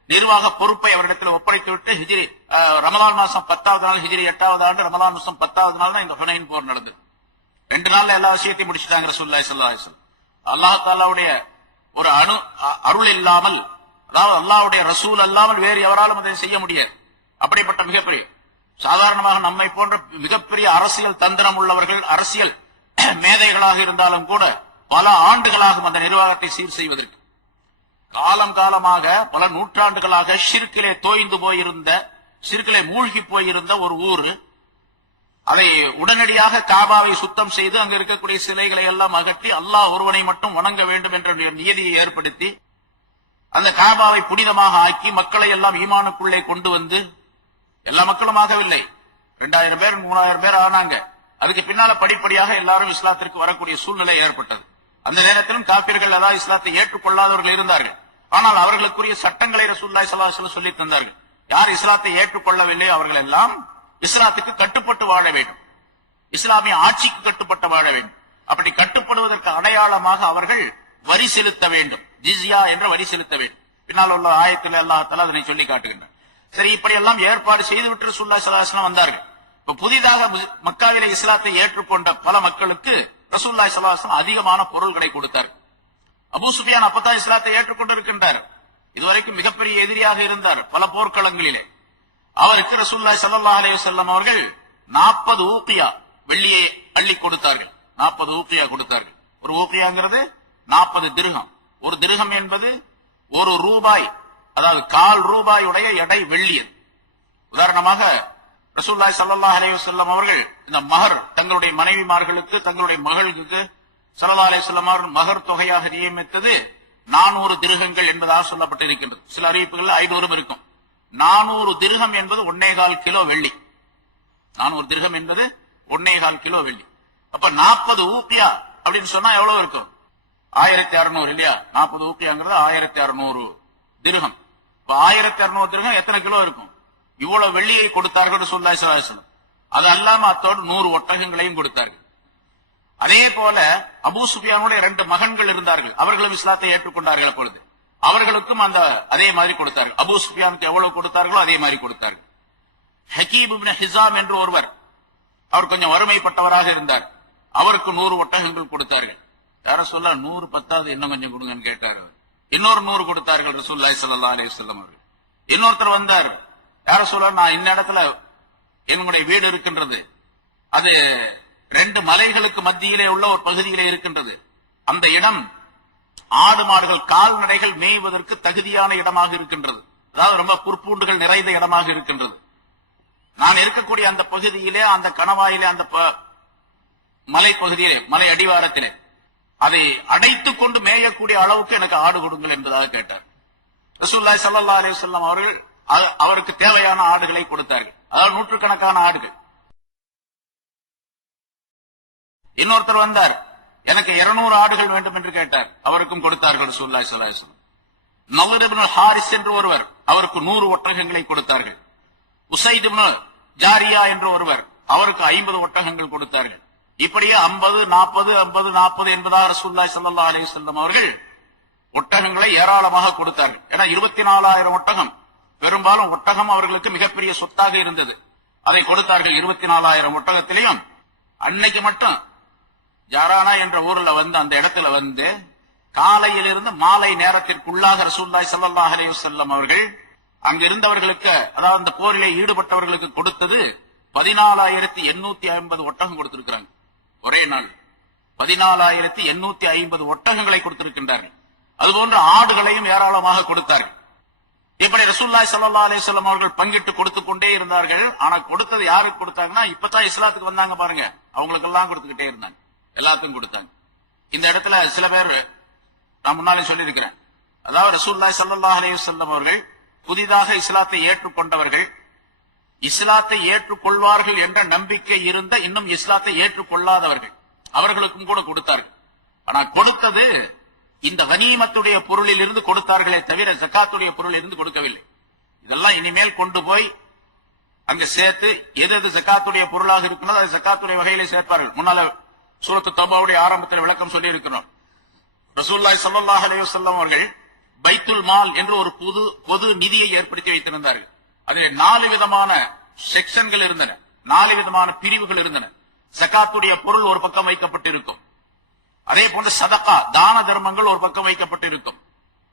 நிர்வாக பொறுப்பை அவரிடத்தில் ஒப்படைத்துவிட்டு ஹிஜ்ரி ரமலான் மாசம் 10வது நாள், ஹிஜ்ரி 8வது ஆண்டு ரமலான் மாசம் 10வது நாள் தான் இந்த ஹுனைன் போர் நடந்தது. 2 நாள்ல எல்லா விஷயத்தையும் முடிச்சுட்டாங்க ரசூலுல்லாஹி ஸல்லல்லாஹு அலைஹி வஸல்லம். அல்லாஹ் தஆலாவுடைய ஒரு அருள் இல்லாமல், அதாவது அல்லாஹ்வுடைய ரசூல் அல்லாமல் வேறு எவராலும் அதை செய்ய முடியாது. அப்படிப்பட்ட மிகப்பெரிய, சாதாரணமாக நம்மை போன்ற மிகப்பெரிய அரசியல் தந்திரம் உள்ளவர்கள், அரசியல் மேதைகளாக இருந்தாலும் கூட பல ஆண்டுகளாகும் அந்த நிர்வாகத்தை சீர் செய்வதற்கு. காலம் காலமாக பல நூற்றாண்டுகளாக ஷிர்கிலே தோய்ந்து போயிருந்த, ஷிர்கிலே மூழ்கி போயிருந்த ஒரு ஊரு, அதை உடனடியாக காபாவை சுத்தம் செய்து அங்க இருக்கக்கூடிய சிலைகளை எல்லாம் அகற்றி அல்லாஹ் ஒருவனை மட்டும் வணங்க வேண்டும் என்ற நியதியை ஏற்படுத்தி அந்த காபாவை புனிதமாக ஆக்கி மக்களை எல்லாம் ஈமானுக்குள்ளே கொண்டு வந்து, எல்லா மக்களும் ஆகவில்லை, 2000 பேர் 3000 பேர் ஆனாங்க. அதுக்கு பின்னால படிப்படியாக எல்லாரும் இஸ்லாத்திற்கு வரக்கூடிய சூழ்நிலை ஏற்பட்டது. அந்த நேரத்திலும் காபிர்கள், அதாவது இஸ்லாத்தை ஏற்றுக்கொள்ளாதவர்கள் இருந்தார்கள். ஆனால் அவர்களுக்குரிய சட்டங்களை ரசூலுல்லாஹி ஸல்லல்லாஹு அலைஹி வஸல்லம் சொல்லி தந்தார்கள். யார் இஸ்லாத்தை ஏற்றுக்கொள்ளவில்லையோ அவர்கள் எல்லாம் இஸ்லாத்துக்கு கட்டுப்பட்டு வாழ வேண்டும், இஸ்லாமிய ஆட்சிக்கு கட்டுப்பட்டு வாழ வேண்டும். அப்படி கட்டுப்படுவதற்கு அடையாளமாக அவர்கள் வரி செலுத்த வேண்டும், ஜிஸ்யா என்ற வரி செலுத்த வேண்டும். பின்னால் உள்ள ஆயத்தில் அல்லாஹ் தஆலா அதனை சொல்லி காட்டுகின்றார். சரி, இப்படி எல்லாம் ஏற்பாடு செய்துவிட்டு ரசூலுல்லாஹி ஸல்லல்லாஹு அலைஹி வஸல்லம் வந்தார்கள். இப்ப புதிதாக மக்காவிலே இஸ்லாத்தை ஏற்றுக்கொண்ட பல மக்களுக்கு ரசூலுல்லாஹி ஸல்லல்லாஹு அலைஹி வஸல்லம் அதிகமான பொருள்களை கொடுத்தார். அபூ சுஃபியான் அப்பதான் இஸ்லாத்தை ஏற்றுக்கொண்டிருக்கின்றார். இதுவரைக்கும் மிகப்பெரிய எதிரியாக இருந்தார் பல போர்க்களங்களிலே. அவருக்கு ரசூலுல்லாஹி ஸல்லல்லாஹு அலைஹி வஸல்லம் அவர்கள் 40 ஊக்கியா வெள்ளியை அள்ளி கொடுத்தார்கள். 40 ஊக்கியா கொடுத்தார்கள். ஒரு ஊக்கியாங்கிறது 40 திர்ஹம். ஒரு திர்ஹம் என்பது ஒரு ரூபாய், அதாவது 1/4 ரூபாயுடைய எடை வெள்ளியது. உதாரணமாக ரசூலுல்லாஹி ஸல்லல்லாஹு அலைஹி வஸல்லம் அவர்கள் இந்த மஹர், தங்களுடைய மனைவிமார்களுக்கு, தங்களுடைய மகளுக்கு ஸல்லல்லாஹு அலைஹி வஸல்லம் அவர்கள் மஹர் தொகையாக நியமித்தது 400 திர்ஹங்கள் என்பதாக சொல்லப்பட்டிருக்கின்றது. சில அறிவிப்புகள் 500 இருக்கும். 400 திர்ஹம் என்பது 1.25 கிலோ வெள்ளி. 400 திர்ஹம் என்பது 1.25 கிலோ வெள்ளி. அப்ப 40 ஊக்கியா அப்படின்னு சொன்னா எவ்வளவு இருக்கும்? 1600 இல்லையா? 40 ஊக்கியாங்கிறது 1600 திர்ஹம். இப்ப 1600 திர்ஹம் எத்தனை கிலோ இருக்கும்? இவ்வளவு வெள்ளியை கொடுத்தார்கள் ரசூலுல்லாஹி ஸல்லல்லாஹு அலைஹி வஸல்லம். அது அல்லாம அத்தோடு 100 ஒட்டகங்களையும் கொடுத்தார்கள். அதே போல அபூ சுஃபியானுடைய 2 மகன்கள் இருந்தார்கள். அவர்களும் இஸ்லாத்தை ஏற்றுக்கொண்டார்கள். அப்பொழுது அவர்களுக்கும் அதே மாதிரி கொடுத்தார்கள். அபூ சுஃபியானுக்கு எவ்வளவு கொடுத்தார்களோ அதே மாதிரி கொடுத்தார்கள். ஹக்கீம் இப்னு ஹிஸாம் என்று ஒருவர், அவர் கொஞ்சம் வறுமைப்பட்டவராக இருந்தார். அவருக்கு 100 ஒட்டகங்கள் கொடுத்தார்கள். யார சொல்ல 100 பத்தாவது, இன்னும் கொஞ்சம் கொடுங்கன்னு கேட்டார். இன்னொரு 100 கொடுத்தார்கள் ரசூலுல்லாஹி ஸல்லல்லாஹு அலைஹி வஸல்லம் அவர்கள். இன்னொருத்தர் வந்தார். யார சொல்ல, நான் இந்த இடத்துல என்னுடைய வீடு இருக்கின்றது, அது 2 மலைகளுக்கு மத்தியிலே உள்ள ஒரு பகுதியிலே இருக்கின்றது. அந்த இடம் ஆடு மாடுகள் கால்நடைகள் மேய்வதற்கு தகுதியான இடமாக இருக்கின்றது. அதாவது ரொம்ப புற்பூண்டுகள் நிறைந்த இடமாக இருக்கின்றது. நான் இருக்கக்கூடிய அந்த பகுதியிலே, அந்த கணவாயிலே, அந்த மலை பகுதியிலே, மலை அடிவாரத்திலே அதை அடைத்துக் கொண்டு மேயக்கூடிய அளவுக்கு எனக்கு ஆடு கொடுங்கள் என்பதாக கேட்டார். ரசூலுல்லாஹி ஸல்லல்லாஹு அலைஹி வஸல்லம் அவர்கள் அவருக்கு தேவையான ஆடுகளை கொடுத்தார்கள். அதாவது நூற்றுக்கணக்கான ஆடுகள். இன்னொருத்தர் வந்தார், எனக்கு 200 ஆடுகள் வேண்டும் என்று கேட்டார். அவருக்கும் கொடுத்தார்கள் ரசூலுல்லாஹி ஸல்லல்லாஹு அலைஹி வஸல்லம். நவ்ர் இப்னு ஹாரிஸ் என்று ஒருவர், அவருக்கு 100 ஒட்டகங்களை கொடுத்தார்கள். உஸைத் இப்னு ஜாரியா என்று ஒருவர், அவருக்கு 50 ஒட்டகங்கள் கொடுத்தார்கள். இப்படியே 50 40 50 40 என்பதாக ரசூலுல்லாஹி ஸல்லல்லாஹு அலைஹி வஸல்லம் அவர்கள் ஒட்டகங்களை ஏராளமாக கொடுத்தார்கள். ஏன்னா 24,000 ஒட்டகம், பெரும்பாலும் ஒட்டகம் அவர்களுக்கு மிகப்பெரிய சொத்தாக இருந்தது. அதை கொடுத்தார்கள். 24,000 ஒட்டகத்திலையும் அன்னைக்கு மட்டும் ஜாரானா என்ற ஊர்ல வந்து, அந்த இடத்துல வந்து காலையிலிருந்து மாலை நேரத்திற்குள்ளாக ரசூலுல்லாஹி ஸல்லல்லாஹு அலைஹி வஸல்லம் அவர்கள் அங்க இருந்தவர்களுக்கு, அதாவது அந்த போரிலே ஈடுபட்டவர்களுக்கு கொடுத்தது 14,850 ஒட்டகம் கொடுத்திருக்கிறாங்க. ஒரே நாள் 14,850 ஒட்டகங்களை கொடுத்திருக்கின்றார்கள். அதுபோன்ற ஆடுகளையும் ஏராளமாக கொடுத்தார்கள். இப்படி ரசூலுல்லாஹி ஸல்லல்லாஹு அலைஹி வஸல்லம் அவர்கள் பங்கிட்டு கொடுத்துக் கொண்டே இருந்தார்கள். ஆனா கொடுத்தது யாருக்கு கொடுத்தாங்கன்னா, இப்பதான் இஸ்லாத்துக்கு வந்தாங்க பாருங்க, அவங்களுக்கு எல்லாம் கொடுத்துக்கிட்டே இருந்தாங்க, எல்லாத்துக்கும் கொடுத்தாங்க. இந்த இடத்துல சில பேர், நான் முன்னாலே சொல்லியிருக்கிறேன், அதாவது ரசூலுல்லாஹி ஸல்லல்லாஹு அலைஹி வஸல்லம் அவர்கள் புதிதாக இஸ்லாத்தை ஏற்றுக்கொண்டவர்கள், இஸ்லாத்தை ஏற்றுக்கொள்வார்கள் என்ற நம்பிக்கை இருந்த இன்னும் இஸ்லாத்தை ஏற்றுக்கொள்ளாதவர்கள், அவர்களுக்கும் கூட கொடுத்தார்கள். ஆனா கொடுத்தது இந்த கனீமத்துடைய பொருளில் இருந்து கொடுத்தார்களே தவிர ஜகாத்துடைய பொருளில் இருந்து கொடுக்கவில்லை. இதெல்லாம் இனிமேல் கொண்டு போய் அங்கு சேர்த்து எது எது ஜகாத்துடைய பொருளாக இருக்கணும் அதை ஜகாத்துடைய வகையிலே சேர்ப்பார்கள். முன்னால சூரத்து தௌபாவுடைய ஆரம்பத்தில் விளக்கம் சொல்லி இருக்கிறோம். ரசூலுல்லாஹி ஸல்லல்லாஹு அலைஹி வஸல்லம் அவர்கள் பைத்துல் மால் என்று ஒரு பொது நிதியை ஏற்படுத்தி வைத்திருந்தார்கள். அதில் 4 விதமான செக்ஷன்கள் இருந்தன, 4 விதமான பிரிவுகள் இருந்தன. ஜகாத்துடைய பொருள் ஒரு பக்கம் வைக்கப்பட்டிருக்கும், அதே போன்று சதகா தான தர்மங்கள் ஒரு பக்கம் வைக்கப்பட்டிருக்கும்,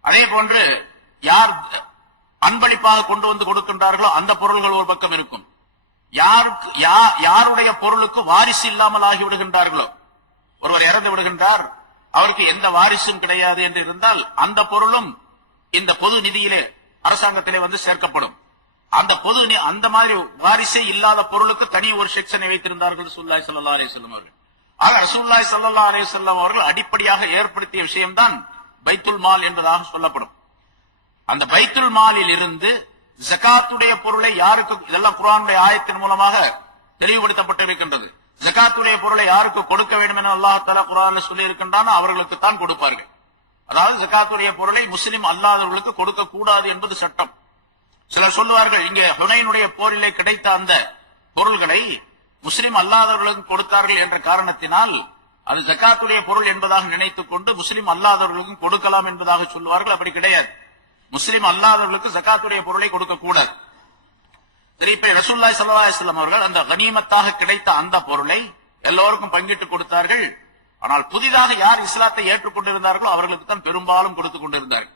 அதே போன்று யார் அன்பளிப்பாக கொண்டு வந்து கொடுக்கின்றார்களோ அந்த பொருள்கள் ஒரு பக்கம் இருக்கும். யாருடைய பொருளுக்கு வாரிசு இல்லாமல் ஆகி விடுகின்றார்களோ, ஒருவர் இறந்து விடுகின்றார், அவருக்கு எந்த வாரிசும் கிடையாது என்று இருந்தால் அந்த பொருளும் இந்த பொது நிதியிலே அரசாங்கத்திலே வந்து சேர்க்கப்படும். அந்த மாதிரி வாரிசே இல்லாத பொருளுக்கு தனி ஒரு செக்ஷனை வைத்திருந்தார்கள் ரசூலுல்லாஹி ஸல்லல்லாஹு அலைஹி வஸல்லம் அவர்கள். ஆக ரசூலுல்லாஹி ஸல்லல்லாஹு அலைஹி வஸல்லம் அவர்கள் அடிப்படையாக ஏற்படுத்திய விஷயம்தான் பைத்துல் மால் என்பதாக சொல்லப்படும். அந்த பைத்துல் மாலில் இருந்து ஜகாத்துடைய பொருளை யாருக்கு, இதெல்லாம் குர்ஆனுடைய ஆயத்தின் மூலமாக தெளிவுபடுத்தப்பட்டிருக்கின்றது. ஜகாத்துடைய பொருளை யாருக்கு கொடுக்க வேண்டும் என அல்லாஹ் தஆலா குர்ஆனில் சொல்லி இருக்கின்றான், அவர்களுக்கு தான் கொடுப்பார்கள். அதாவது ஜகாத்துடைய பொருளை முஸ்லிம் அல்லாதவர்களுக்கு கொடுக்க கூடாது என்பது சட்டம். சிலர் சொல்லுவார்கள், இங்கே ஹுனைனுடைய போரிலே கிடைத்த அந்த பொருள்களை முஸ்லிம் அல்லாதவர்களுக்கு கொடுத்தார்கள் என்ற காரணத்தினால் அது ஜகாத்துடைய பொருள் என்பதாக நினைத்துக் கொண்டு முஸ்லிம் அல்லாதவர்களுக்கும் கொடுக்கலாம் என்பதாக சொல்லுவார்கள். அப்படி கிடையாது. முஸ்லிம் அல்லாதவர்களுக்கு ஜகாத்துடைய பொருளை கொடுக்க கூடாது. இப்ப ரசூலுல்லாஹி ஸல்லல்லாஹு அலைஹி வஸல்லம் அவர்கள் அந்த கனிமத்தாக கிடைத்த அந்த பொருளை எல்லோருக்கும் பங்கிட்டு கொடுத்தார்கள். ஆனால் புதிதாக யார் இஸ்லாத்தை ஏற்றுக்கொண்டிருந்தார்களோ அவர்களுக்கு தான் பெரும்பாலும் கொடுத்துக் கொண்டிருந்தார்கள்.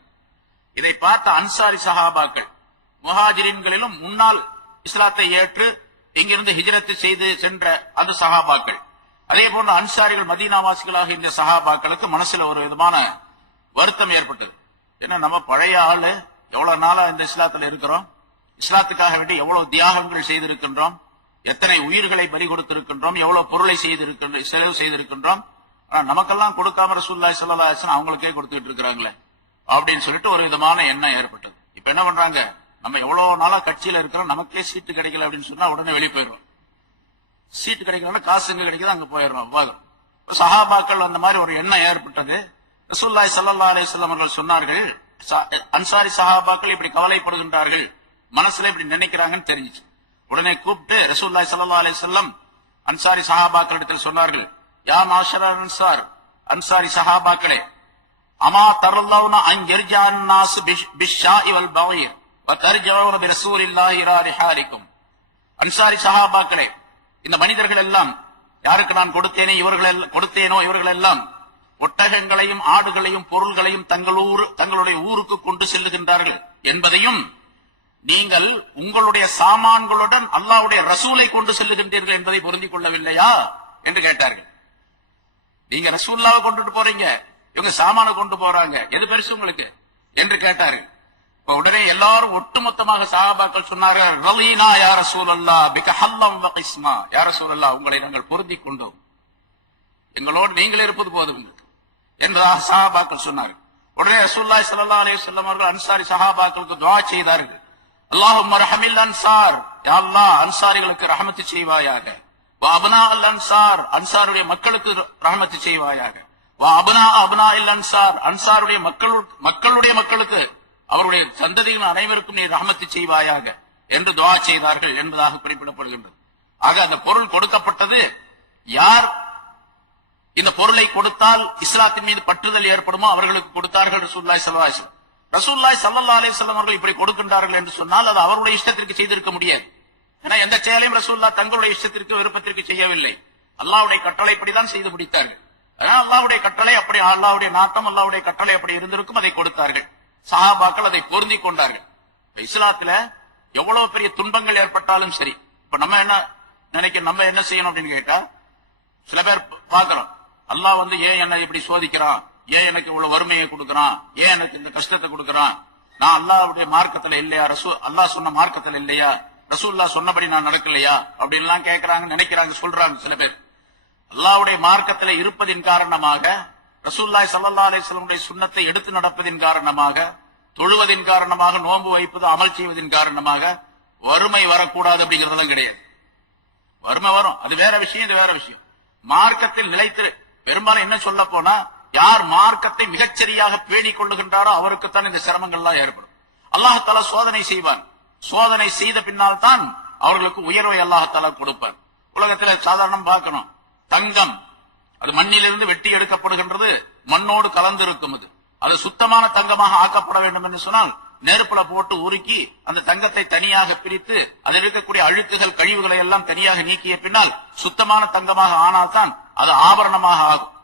இதை பார்த்த அன்சாரி சஹாபாக்கள், முஹாஜிரின்களிலும் முன்னால் இஸ்லாத்தை ஏற்று இங்கிருந்து ஹிஜ்ரத் செய்து சென்ற அந்த சஹாபாக்கள், அதே போன்ற அன்சாரிகள் மதீனாவாசிகளாக இந்த சஹாபாக்களுக்கு மனசுல ஒரு விதமான வருத்தம் ஏற்பட்டது. ஏன்னா நம்ம பழைய ஆளு, எவ்வளவு நாளா இந்த இஸ்லாத்துல இருக்கிறோம், இஸ்லாத்துக்காக வேண்டி எவ்வளவு தியாகங்கள் செய்திருக்கின்றோம், எத்தனை உயிர்களை பலி கொடுத்திருக்கின்றோம், எவ்வளவு பொருளை செலவு செய்திருக்கின்றோம், ஆனா நமக்கெல்லாம் கொடுக்காம ரசூலுல்லாஹி ஸல்லல்லாஹு அலைஹி வஸல்லம் அவங்களுக்கே கொடுத்துட்டு இருக்கிறாங்களே அப்படின்னு சொல்லிட்டு ஒரு விதமான எண்ணம் ஏற்பட்டது. இப்ப என்ன பண்றாங்க, நம்ம எவ்வளவு நாளா கட்சியில இருக்கிறோம், நமக்கே சீட்டு கிடைக்கல அப்படின்னு சொன்னா உடனே வெளியே போயிடுவோம். சீட்டு கிடைக்கலன்னா காசு எங்க கிடைக்குது அங்க போயிடுறோம். சஹாபாக்கள் அந்த மாதிரி ஒரு எண்ணம் ஏற்பட்டது. ரசூலுல்லாஹி ஸல்லல்லாஹு அலைஹி வஸல்லம் அவர்கள் சொன்னார்கள், அன்சாரி சஹாபாக்கள் இப்படி கவலைப்படுகின்றார்கள், மனசுல இப்படி நினைக்கிறாங்கன்னு தெரிஞ்சிச்சு. உடனே கூப்பிட்டு ரசூலுல்லாஹி ஸல்லல்லாஹு அலைஹி வஸல்லம் அன்சாரி சஹாபாக்களிடத்தில் சொன்னார்கள், யா மாஷரல் அன்சார், அன்சாரி சஹாபாக்களே, அமா தரல்லவுன அன் யர்ஜான் நாஸ் பிஷ்ஷாஇ வல் பகீர் வ தர்ஜவுன பிரசூலில்லாஹி இலா ரிஹாலிக்கும். அன்சாரி சஹாபாக்களே, இந்த மனிதர்கள் எல்லாம் யாருக்கு நான் கொடுத்தேனோ இவர்கள் எல்லாம் ஒட்டகங்களையும் ஆடுகளையும் பொருள்களையும் தங்களுடைய ஊருக்கு கொண்டு செல்லுகின்றார்கள் என்பதையும், நீங்கள் உங்களுடைய சாமான்களுடன் அல்லாஹ்வுடைய ரசூலை கொண்டு செல்லுகின்றீர்கள் என்பதை பொருந்திக் கொள்ளவில்லையா என்று கேட்டார்கள். நீங்க ரசூலுல்லாஹ்வை கொண்டுட்டு போறீங்க, இவங்க சாமான கொண்டு போறாங்க, எது பெருசு உங்களுக்கு என்று கேட்டார்கள். உடனே எல்லாரும் ஒட்டுமொத்தமாக சஹாபாக்கள் சொன்னார்கள், ரலீனா யா ரசூலல்லாஹ் பிக ஹல்லம் வ கிஸ்மா, யா ரசூலல்லாஹ் உங்களை நாங்கள் பொருந்திக் கொண்டோம், எங்களோடு நீங்கள் இருப்பது போதும் என்பதாக சஹாபாக்கள் சொன்னார்கள். உடனே ரசூலுல்லாஹி ஸல்லல்லாஹு அலைஹி வஸல்லம் அவர்கள் அன்சாரி சஹாபாக்களுக்கு துஆ செய்தார்கள். அல்லாஹும்ம ரஹமில் அன்சார், யா அல்லாஹ் அன்சாரிகளுக்கு ரஹமத்து செய்வாயாக. வ அப்னாஅல் அன்சார், அன்சாருடைய மக்களுக்கு ரஹமத்து செய்வாயாக. வ அப்னாஅல் அன்சார், அன்சாருடைய மக்களுடைய மக்களுக்கு, அவருடைய சந்ததியின் அனைவருக்கும் நீ ரஹமத்து செய்வாயாக என்று துஆ செய்தார்கள் என்பதாக குறிப்பிடப்படுகின்றது. ஆக அந்த பொருள் கொடுக்கப்பட்டது, யார் இந்த பொருளை கொடுத்தால் இஸ்லாத்தின் மீது பற்றுதல் ஏற்படுமோ அவர்களுக்கு கொடுத்தார்கள் ரசூலுல்லாஹி ஸல்லல்லாஹு அலைஹி வஸல்லம். ரசூலுல்லாஹி ஸல்லல்லாஹு அலைஹி வஸல்லம் அவர்கள் இப்படி கொடுக்கின்றார்கள் என்று சொன்னால் அது அவருடைய இஷ்டத்திற்கு செய்திருக்க முடியாது. ஏன்னா எந்த செயலையும் ரசூலுல்லாஹ் தங்களுடைய இஷ்டத்திற்கு விருப்பத்திற்கு செய்யவில்லை, அல்லாஹ்வுடைய கட்டளைப்படிதான் செய்து முடித்தார்கள். அதனால் அல்லாஹ்வுடைய கட்டளை அப்படி, அல்லாஹ்வுடைய நாட்டம், அல்லாஹ்வுடைய கட்டளை அப்படி இருந்திருக்கும், அதை கொடுத்தார்கள். சஹாபாக்கள் அதை பொருந்திக் கொண்டார்கள். இஸ்லாத்துல எவ்வளவு பெரிய துன்பங்கள் ஏற்பட்டாலும் சரி, இப்ப நம்ம என்ன செய்யணும் அப்படின்னு கேட்டா, சில பேர் பாக்குறோம், அல்லாஹ் ஏன் என்ன இப்படி சோதிக்கிறான், ஏன் எனக்கு இவ்வளவு வறுமையை கொடுக்கறான், ஏன் எனக்கு இந்த கஷ்டத்தை கொடுக்கறான், நான் அல்லாஹ்வுடைய மார்க்கத்துல இல்லையா, அல்லாஹ் சொன்ன மார்க்கத்துல இல்லையா, ரசூலுல்லாஹ் சொன்னபடி நான் நடக்கலையா அப்படின்னு எல்லாம் கேட்கறாங்க, நினைக்கிறாங்க, சொல்றாங்க சில பேர். அல்லாஹ்வுடைய மார்க்கத்துல இருப்பதின் காரணமாக, ரசூலுல்லாஹி ஸல்லல்லாஹு அலைஹி வஸல்லம் சுன்னத்தை எடுத்து நடப்பதின் காரணமாக, தொழுவதின் காரணமாக, நோன்பு வைப்பது அமல் செய்வதின் காரணமாக வறுமை வரக்கூடாது அப்படிங்கறதெல்லாம் கிடையாது. வறுமை வரும், அது வேற விஷயம், இது வேற விஷயம். மார்க்கத்தில் நிலைத்து, பெரும்பாலும் என்ன சொல்ல போனா, யார் மார்க்கத்தை மிகச்சரியாக பேணிக் கொள்ளுகின்றாரோ அவருக்குத்தான் இந்த சிரமங்கள்லாம் ஏற்படும். அல்லாஹ் தஆலா சோதனை செய்வான். சோதனை செய்த பின்னால் தான் அவர்களுக்கு உயர்வை அல்லாஹ் தஆலா கொடுப்பார். உலகத்தில் சாதாரணம் பார்க்கணும், தங்கம் அது மண்ணிலிருந்து வெட்டி எடுக்கப்படுகின்றது, மண்ணோடு கலந்து இருக்கும். அது சுத்தமான தங்கமாக ஆக்கப்பட வேண்டும் என்று சொன்னால் நெருப்புல போட்டு உருக்கி அந்த தங்கத்தை தனியாக பிரித்து அதில் இருக்கக்கூடிய அழுக்குகள் கழிவுகளை எல்லாம் தனியாக நீக்கிய பின்னால் சுத்தமான தங்கமாக ஆனால்தான் அது ஆபரணமாக ஆகும்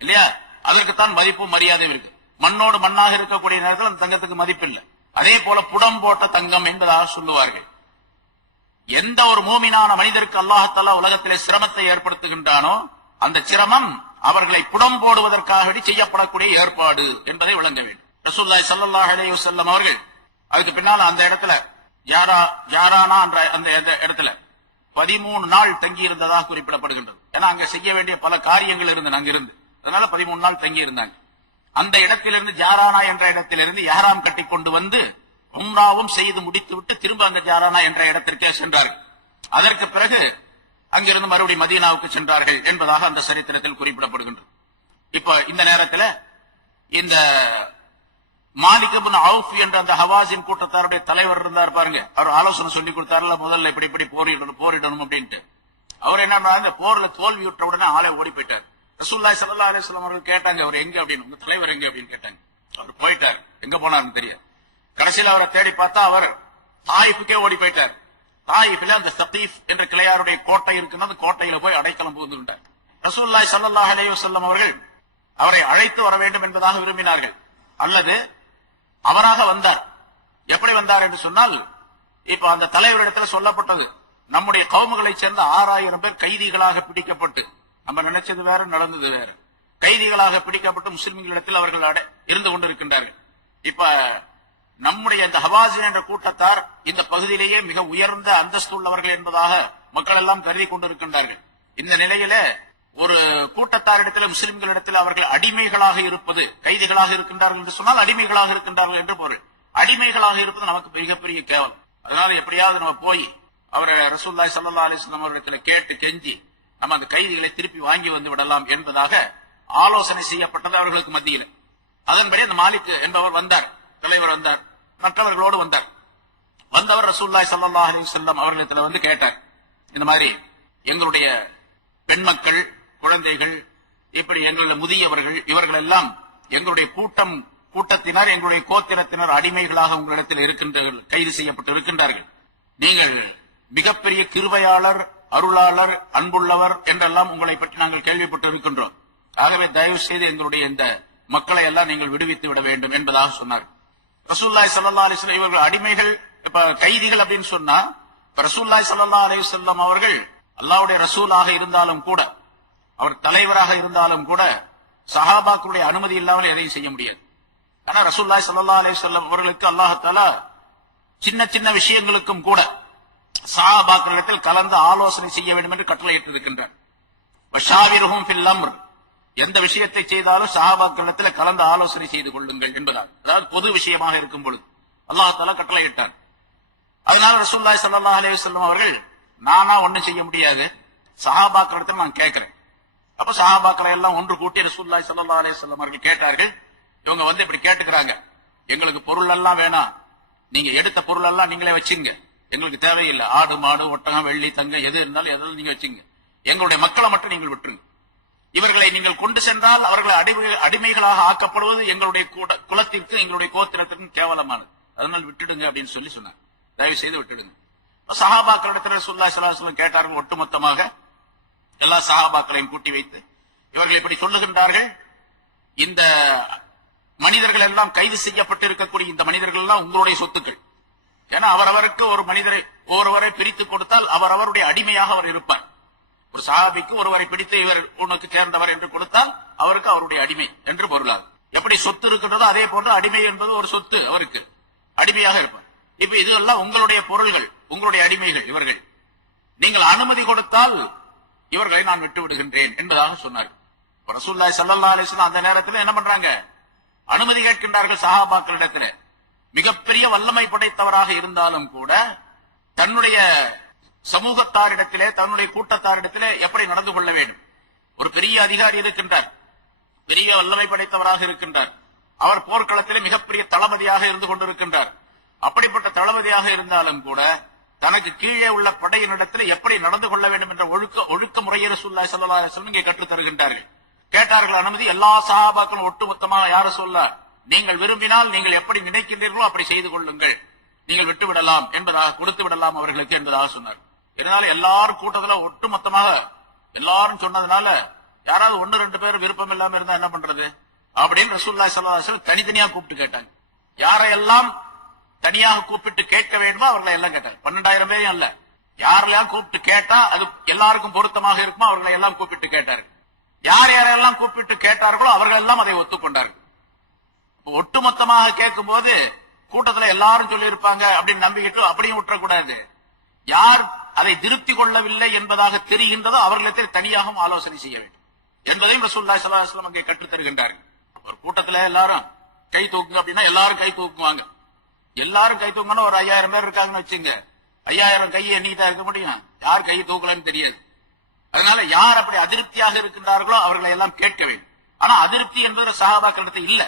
இல்லையா? அதற்குத்தான் மதிப்பும் மரியாதையும் இருக்கு. மண்ணோடு மண்ணாக இருக்கக்கூடிய நேரத்தில் அந்த தங்கத்துக்கு மதிப்பில்லை. அதே போல புடம் போட்ட தங்கம் என்பதாக சொல்லுவார்கள். எந்த ஒரு மூமினான மனிதருக்கு அல்லாஹ் உலகத்திலே சிரமத்தை ஏற்படுத்துகின்றானோ அந்த சிரமம் அவர்களை புடம் போடுவதற்காக செய்யப்படக்கூடிய ஏற்பாடு என்பதை விளங்க வேண்டும். ரசூலுல்லாஹி ஸல்லல்லாஹு அலைஹி வஸல்லம் அவர்கள் அதுக்கு பின்னால அந்த இடத்துல ஜாரானா என்ற அந்த இடத்துல 13 நாள் தங்கி இருந்ததாக குறிப்பிடப்படுகின்றது. ஏன்னா அங்க செய்ய வேண்டிய பல காரியங்கள் இருந்தன அங்கிருந்து, அதனால 13 நாள் தங்கி இருந்தாங்க. அந்த இடத்திலிருந்து ஜாரானா என்ற இடத்திலிருந்து இஹ்ராம் கட்டி கொண்டு வந்து உம்ராவும் செய்து முடித்துவிட்டு திரும்ப அங்க ஜாரானா என்ற இடத்திற்கே சென்றார்கள். அதற்கு பிறகு அங்கிருந்து மறுபடியும் மதீனாவுக்கு சென்றார்கள் என்பதாக அந்த சரித்திரத்தில் குறிப்பிடப்படுகின்றது. இப்ப இந்த நேரத்தில் இந்த மாலிக் இப்னு அவுஃப் என்ற அந்த ஹவாஸின் கூட்டத்தாருடைய தலைவர் இருந்தார் பாருங்க, அவர் ஆலோசனை சொல்லி கொடுத்தாருல, முதல்ல இப்படி போரிடணும் அப்படின்ட்டு. அவர் என்ன இந்த போர்ல தோல்வியுற்ற உடனே ஆளே ஓடி போயிட்டார். ரசூலுல்லாஹி ஸல்லல்லாஹு அலைஹி வஸல்லம் அவர்கள் கேட்டாங்க, அவர் எங்க அப்படின்னு, உங்க தலைவர் எங்க அப்படின்னு கேட்டாங்க. அவர் போயிட்டார், எங்க போனாருன்னு தெரியாது. கடைசியில் அவரை தேடி பார்த்தா அவர் தாயிஃபுக்கே ஓடி போயிட்டார். தாயிஃபில அந்த சகீஃப் என்ற கிளையாருடைய கோட்டை இருக்குன்னு அந்த கோட்டையில போய் அடைக்கலம் புகுந்துட்டார். ரசூலுல்லாஹி ஸல்லல்லாஹு அலைஹி வஸல்லம் அவர்கள் அவரை அழைத்து வர வேண்டும் என்பதாக விரும்பினார்கள், அல்லது அவராக வந்தார். எப்படி வந்தார் என்று சொன்னால், இப்ப அந்த தலைவரிடத்தில் சொல்லப்பட்டது, நம்முடைய கவுமுகளை சேர்ந்த 6000 பேர் கைதிகளாக பிடிக்கப்பட்டு, நம்ம நினைச்சது வேற நடந்தது வேற, கைதிகளாக பிடிக்கப்பட்டு முஸ்லிம்களிடத்தில் அவர்கள் இருந்து கொண்டிருக்கின்றார்கள். இப்ப நம்முடைய இந்த ஹவாஸின் என்ற கூட்டத்தார் இந்த பகுதியிலேயே மிக உயர்ந்த அந்தஸ்து உள்ளவர்கள் என்பதாக மக்கள் எல்லாம் கருதி கொண்டிருக்கின்றார்கள். இந்த நிலையில ஒரு கூட்டத்தாரிடத்தில் முஸ்லிம்களிடத்தில் அவர்கள் அடிமைகளாக இருப்பது, கைதிகளாக இருக்கின்றார்கள் என்று சொன்னால் அடிமைகளாக இருக்கின்றார்கள் என்று பொருள். அடிமைகளாக இருப்பது நமக்கு மிகப்பெரிய கேவலம். அதனால எப்படியாவது நம்ம போய் அவரை ரசூலுல்லாஹி ஸல்லல்லாஹு அலைஹி வஸல்லம் அவர்களிடத்தில் கேட்டு கெஞ்சி நம்ம அந்த கைதிகளை திருப்பி வாங்கி வந்து விடலாம் என்பதாக ஆலோசனை செய்யப்பட்டது அவர்களுக்கு மத்தியில். அதன்படி அந்த மாலிக் என்பவர் வந்தார், தலைவர் வந்தார், மற்றவர்களோடு வந்தார். வந்தவர் ரசூலுல்லாஹி ஸல்லல்லாஹு அலைஹி வஸல்லம் அவர்களிடத்தில் வந்து கேட்டார், இந்த மாதிரி எங்களுடைய பெண் மக்கள், குழந்தைகள், இப்படி எங்களுடைய முதியவர்கள், இவர்கள் எல்லாம் எங்களுடைய கூட்டத்தினர், எங்களுடைய கோத்திரத்தினர் அடிமைகளாக உங்களிடத்தில் இருக்கின்றார்கள், கைது செய்யப்பட்டு இருக்கின்றார்கள். நீங்கள் மிகப்பெரிய கிருபையாளர், அருளாளர், அன்புள்ளவர் என்றெல்லாம் உங்களை பற்றி நாங்கள் கேள்விப்பட்டு இருக்கின்றோம். ஆகவே தயவு செய்து எங்களுடைய இந்த மக்களை எல்லாம் நீங்கள் விடுவித்து விட வேண்டும் என்பதாக சொன்னார். ரசூலுல்லாஹி ஸல்லல்லாஹு அலைஹி வஸல்லம் இவர்கள் அடிமைகள், இப்ப கைதிகள் அப்படின்னு சொன்னா, ரசூலுல்லாஹி ஸல்லல்லாஹு அலைஹி வஸல்லம் அவர்கள் அல்லாஹ்வுடைய ரசூலாக இருந்தாலும் கூட, அவர் தலைவராக இருந்தாலும் கூட சஹாபாக்களுடைய அனுமதி இல்லாமல் எதையும் செய்ய முடியாது. ஆனா ரசூலுல்லாஹி ஸல்லல்லாஹு அலைஹி வஸல்லம் அவர்களுக்கு அல்லாஹ் தஆலா சின்ன சின்ன விஷயங்களுக்கும் கூட சஹாபாக்களிடத்தில் கலந்து ஆலோசனை செய்ய வேண்டும் என்று கட்டளையிட்டு இருக்கின்றார். வஷாவிருஹும் ஃபில் அம்ர், எந்த விஷயத்தை செய்தாலும் சஹாபாக்களிடத்தில் கலந்து ஆலோசனை செய்து கொள்ளுங்கள் என்பதால், அதாவது பொது விஷயமாக இருக்கும் பொழுது அல்லாஹ் தஆலா கட்டளையிட்டார். அதனால ரசூலுல்லாஹி ஸல்லல்லாஹு அலைஹி வஸல்லம் அவர்கள், நானா ஒண்ணும் செய்ய முடியாது, சஹாபாக்களிடத்தில் நான் கேட்கிறேன். அப்ப சஹாபாக்களை எல்லாம் ஒன்று கூட்டி ரசூலுல்லாஹி ஸல்லல்லாஹு அலைஹி வஸல்லம் அவர்கள் கேட்டார்கள், இவங்க வந்து இப்படி கேட்டுக்கிறாங்க, எங்களுக்கு பொருள் எல்லாம் வேணாம், நீங்க எடுத்த பொருள் எல்லாம் நீங்களே வச்சுங்க, எங்களுக்கு தேவையில்லை, ஆடு மாடு ஒட்டகம் வெள்ளி தங்கம் எது இருந்தாலும் எதாவது நீங்க வச்சுங்க, எங்களுடைய மக்களை மட்டும் நீங்கள் விட்டுருங்க, இவர்களை நீங்கள் கொண்டு சென்றால் அவர்களை அடிமைகளாக ஆக்கப்படுவது எங்களுடைய குலத்திற்கு, எங்களுடைய கோத்திரத்திற்கும் கேவலமானது, அதனால் விட்டுடுங்க அப்படின்னு சொல்லி சொன்னார். தயவு செய்து விட்டுடுங்க. சஹாபாக்களிடத்தில் ரசூலுல்லாஹி ஸல்லல்லாஹு அலைஹி வஸல்லம் கேட்டார்கள். ஒட்டுமொத்தமாக எல்லா சஹாபாக்களையும் கூட்டி வைத்து இவர்கள் இப்படி சொல்லுகின்றார்கள், இந்த மனிதர்கள் எல்லாம் கைது செய்யப்பட்டு இருக்கக்கூடிய இந்த மனிதர்கள் எல்லாம் உங்களுடைய சொத்துக்கள். ஏன்னா அவரவருக்கு ஒருவரை பிரித்து கொடுத்தால் அவரவருடைய அடிமையாக அவர் இருப்பார். ஒரு சஹாபிக்கு ஒருவரை பிடித்து இவர் உனக்கு சேர்ந்தவர் என்று கொடுத்தால் அவருக்கு அவருடைய அடிமை என்று பொருளாகும். எப்படி சொத்து இருக்கின்றதோ அதே போன்று அடிமை என்பது ஒரு சொத்து, அவருக்கு அடிமையாக இருப்பார். இப்ப இதெல்லாம் உங்களுடைய பொருள்கள், உங்களுடைய அடிமைகள் இவர்கள். நீங்கள் அனுமதி கொடுத்தால் இவர்களை நான் விட்டு விடுகின்றேன் என்பதாக சொன்னார். ரசூலுல்லாஹி ஸல்லல்லாஹு அலைஹி வஸல்லம் அந்த நேரத்தில் என்ன பண்றாங்க, அனுமதி கேட்கின்றார்கள் சஹாபாக்களிடத்தில். மிகப்பெரிய வல்லமை படைத்தவராக இருந்தாலும் கூட தன்னுடைய சமூகத்தாரிடத்திலே, தன்னுடைய கூட்டத்தாரிடத்திலே எப்படி நடந்து கொள்ள வேண்டும். ஒரு பெரிய அதிகாரி இருக்கின்றார், பெரிய வல்லமை படைத்தவராக இருக்கின்றார், அவர் போர்க்களத்திலே மிகப்பெரிய தளபதியாக இருந்து கொண்டிருக்கின்றார். அப்படிப்பட்ட தளபதியாக இருந்தாலும் கூட தனக்கு கீழே உள்ள படையினிடத்தில் எப்படி நடந்து கொள்ள வேண்டும் என்ற ஒழுக்க முறையை ரசூலுல்லாஹி ஸல்லல்லாஹு அலைஹி வஸல்லம் இங்கே கற்றுத் தருகின்றார்கள். கேட்டார்கள் அனுமதி. எல்லா சஹாபாக்களும் ஒட்டுமொத்தமாக யார சொல்ல, நீங்கள் விரும்பினால் நீங்கள் எப்படி நினைக்கின்றீர்களோ அப்படி செய்து கொள்ளுங்கள், நீங்கள் விட்டு விடலாம் என்பதாக, கொடுத்து விடலாம் அவர்களுக்கு என்பதாக சொன்னார். இதனால எல்லாரும் கூட்டத்துல ஒட்டுமொத்தமாக எல்லாரும் சொன்னதுனால யாராவது 1-2 பேர் விருப்பம் இல்லாம இருந்தா என்ன பண்றது அப்படின்னு ரசூலுல்லாஹி ஸல்லல்லாஹு அலைஹி வஸல்லம் தனித்தனியா கூப்பிட்டு கேட்டாங்க. யாரையெல்லாம் தனியாக கூப்பிட்டு கேட்க வேண்டுமோ அவர்களை எல்லாம் கேட்டாங்க. 12,000 பேரையும் அல்ல, யாரெல்லாம் கூப்பிட்டு கேட்டா அது எல்லாருக்கும் பொருத்தமாக இருக்குமோ அவர்களை எல்லாம் கூப்பிட்டு கேட்டார்கள். யார் யாரெல்லாம் கூப்பிட்டு கேட்டார்களோ அவர்கள் எல்லாம் அதை ஒத்துக்கொண்டார்கள். ஒட்டுமொத்தமாக கேட்கும் போது கூட்டத்துல எல்லாரும் சொல்லி இருப்பாங்க அப்படின்னு நம்பிக்கிட்டு அப்படியும் விட்டுறக்கூடாது. யார் அதை திருப்தி கொள்ளவில்லை என்பதாக தெரிகின்றதோ அவர்களிடத்தில் தனியாகவும் ஆலோசனை செய்ய வேண்டும் என்பதையும் ரசூலுல்லாஹி ஸல்லல்லாஹு அலைஹி வஸல்லம் அங்கே கற்றுத் தருகின்றார்கள். ஒரு கூட்டத்துல எல்லாரும் கை தூக்குங்க அப்படின்னா எல்லாரும் கை தூக்குவாங்க. எல்லாரும் கை தூக்கணும். ஒரு 5000 பேர் இருக்காங்கன்னு வச்சுங்க, 5000 கையை எண்ணிக்கிட்டா இருக்க முடியும்? யார் கை தூக்கலன்னு தெரியாது. அதனால யார் அப்படி அதிருப்தியாக இருக்கின்றார்களோ அவர்களை எல்லாம் கேட்க வேண்டும். ஆனா அதிருப்தி என்பது சஹாபாக்களிடத்தில் இல்ல.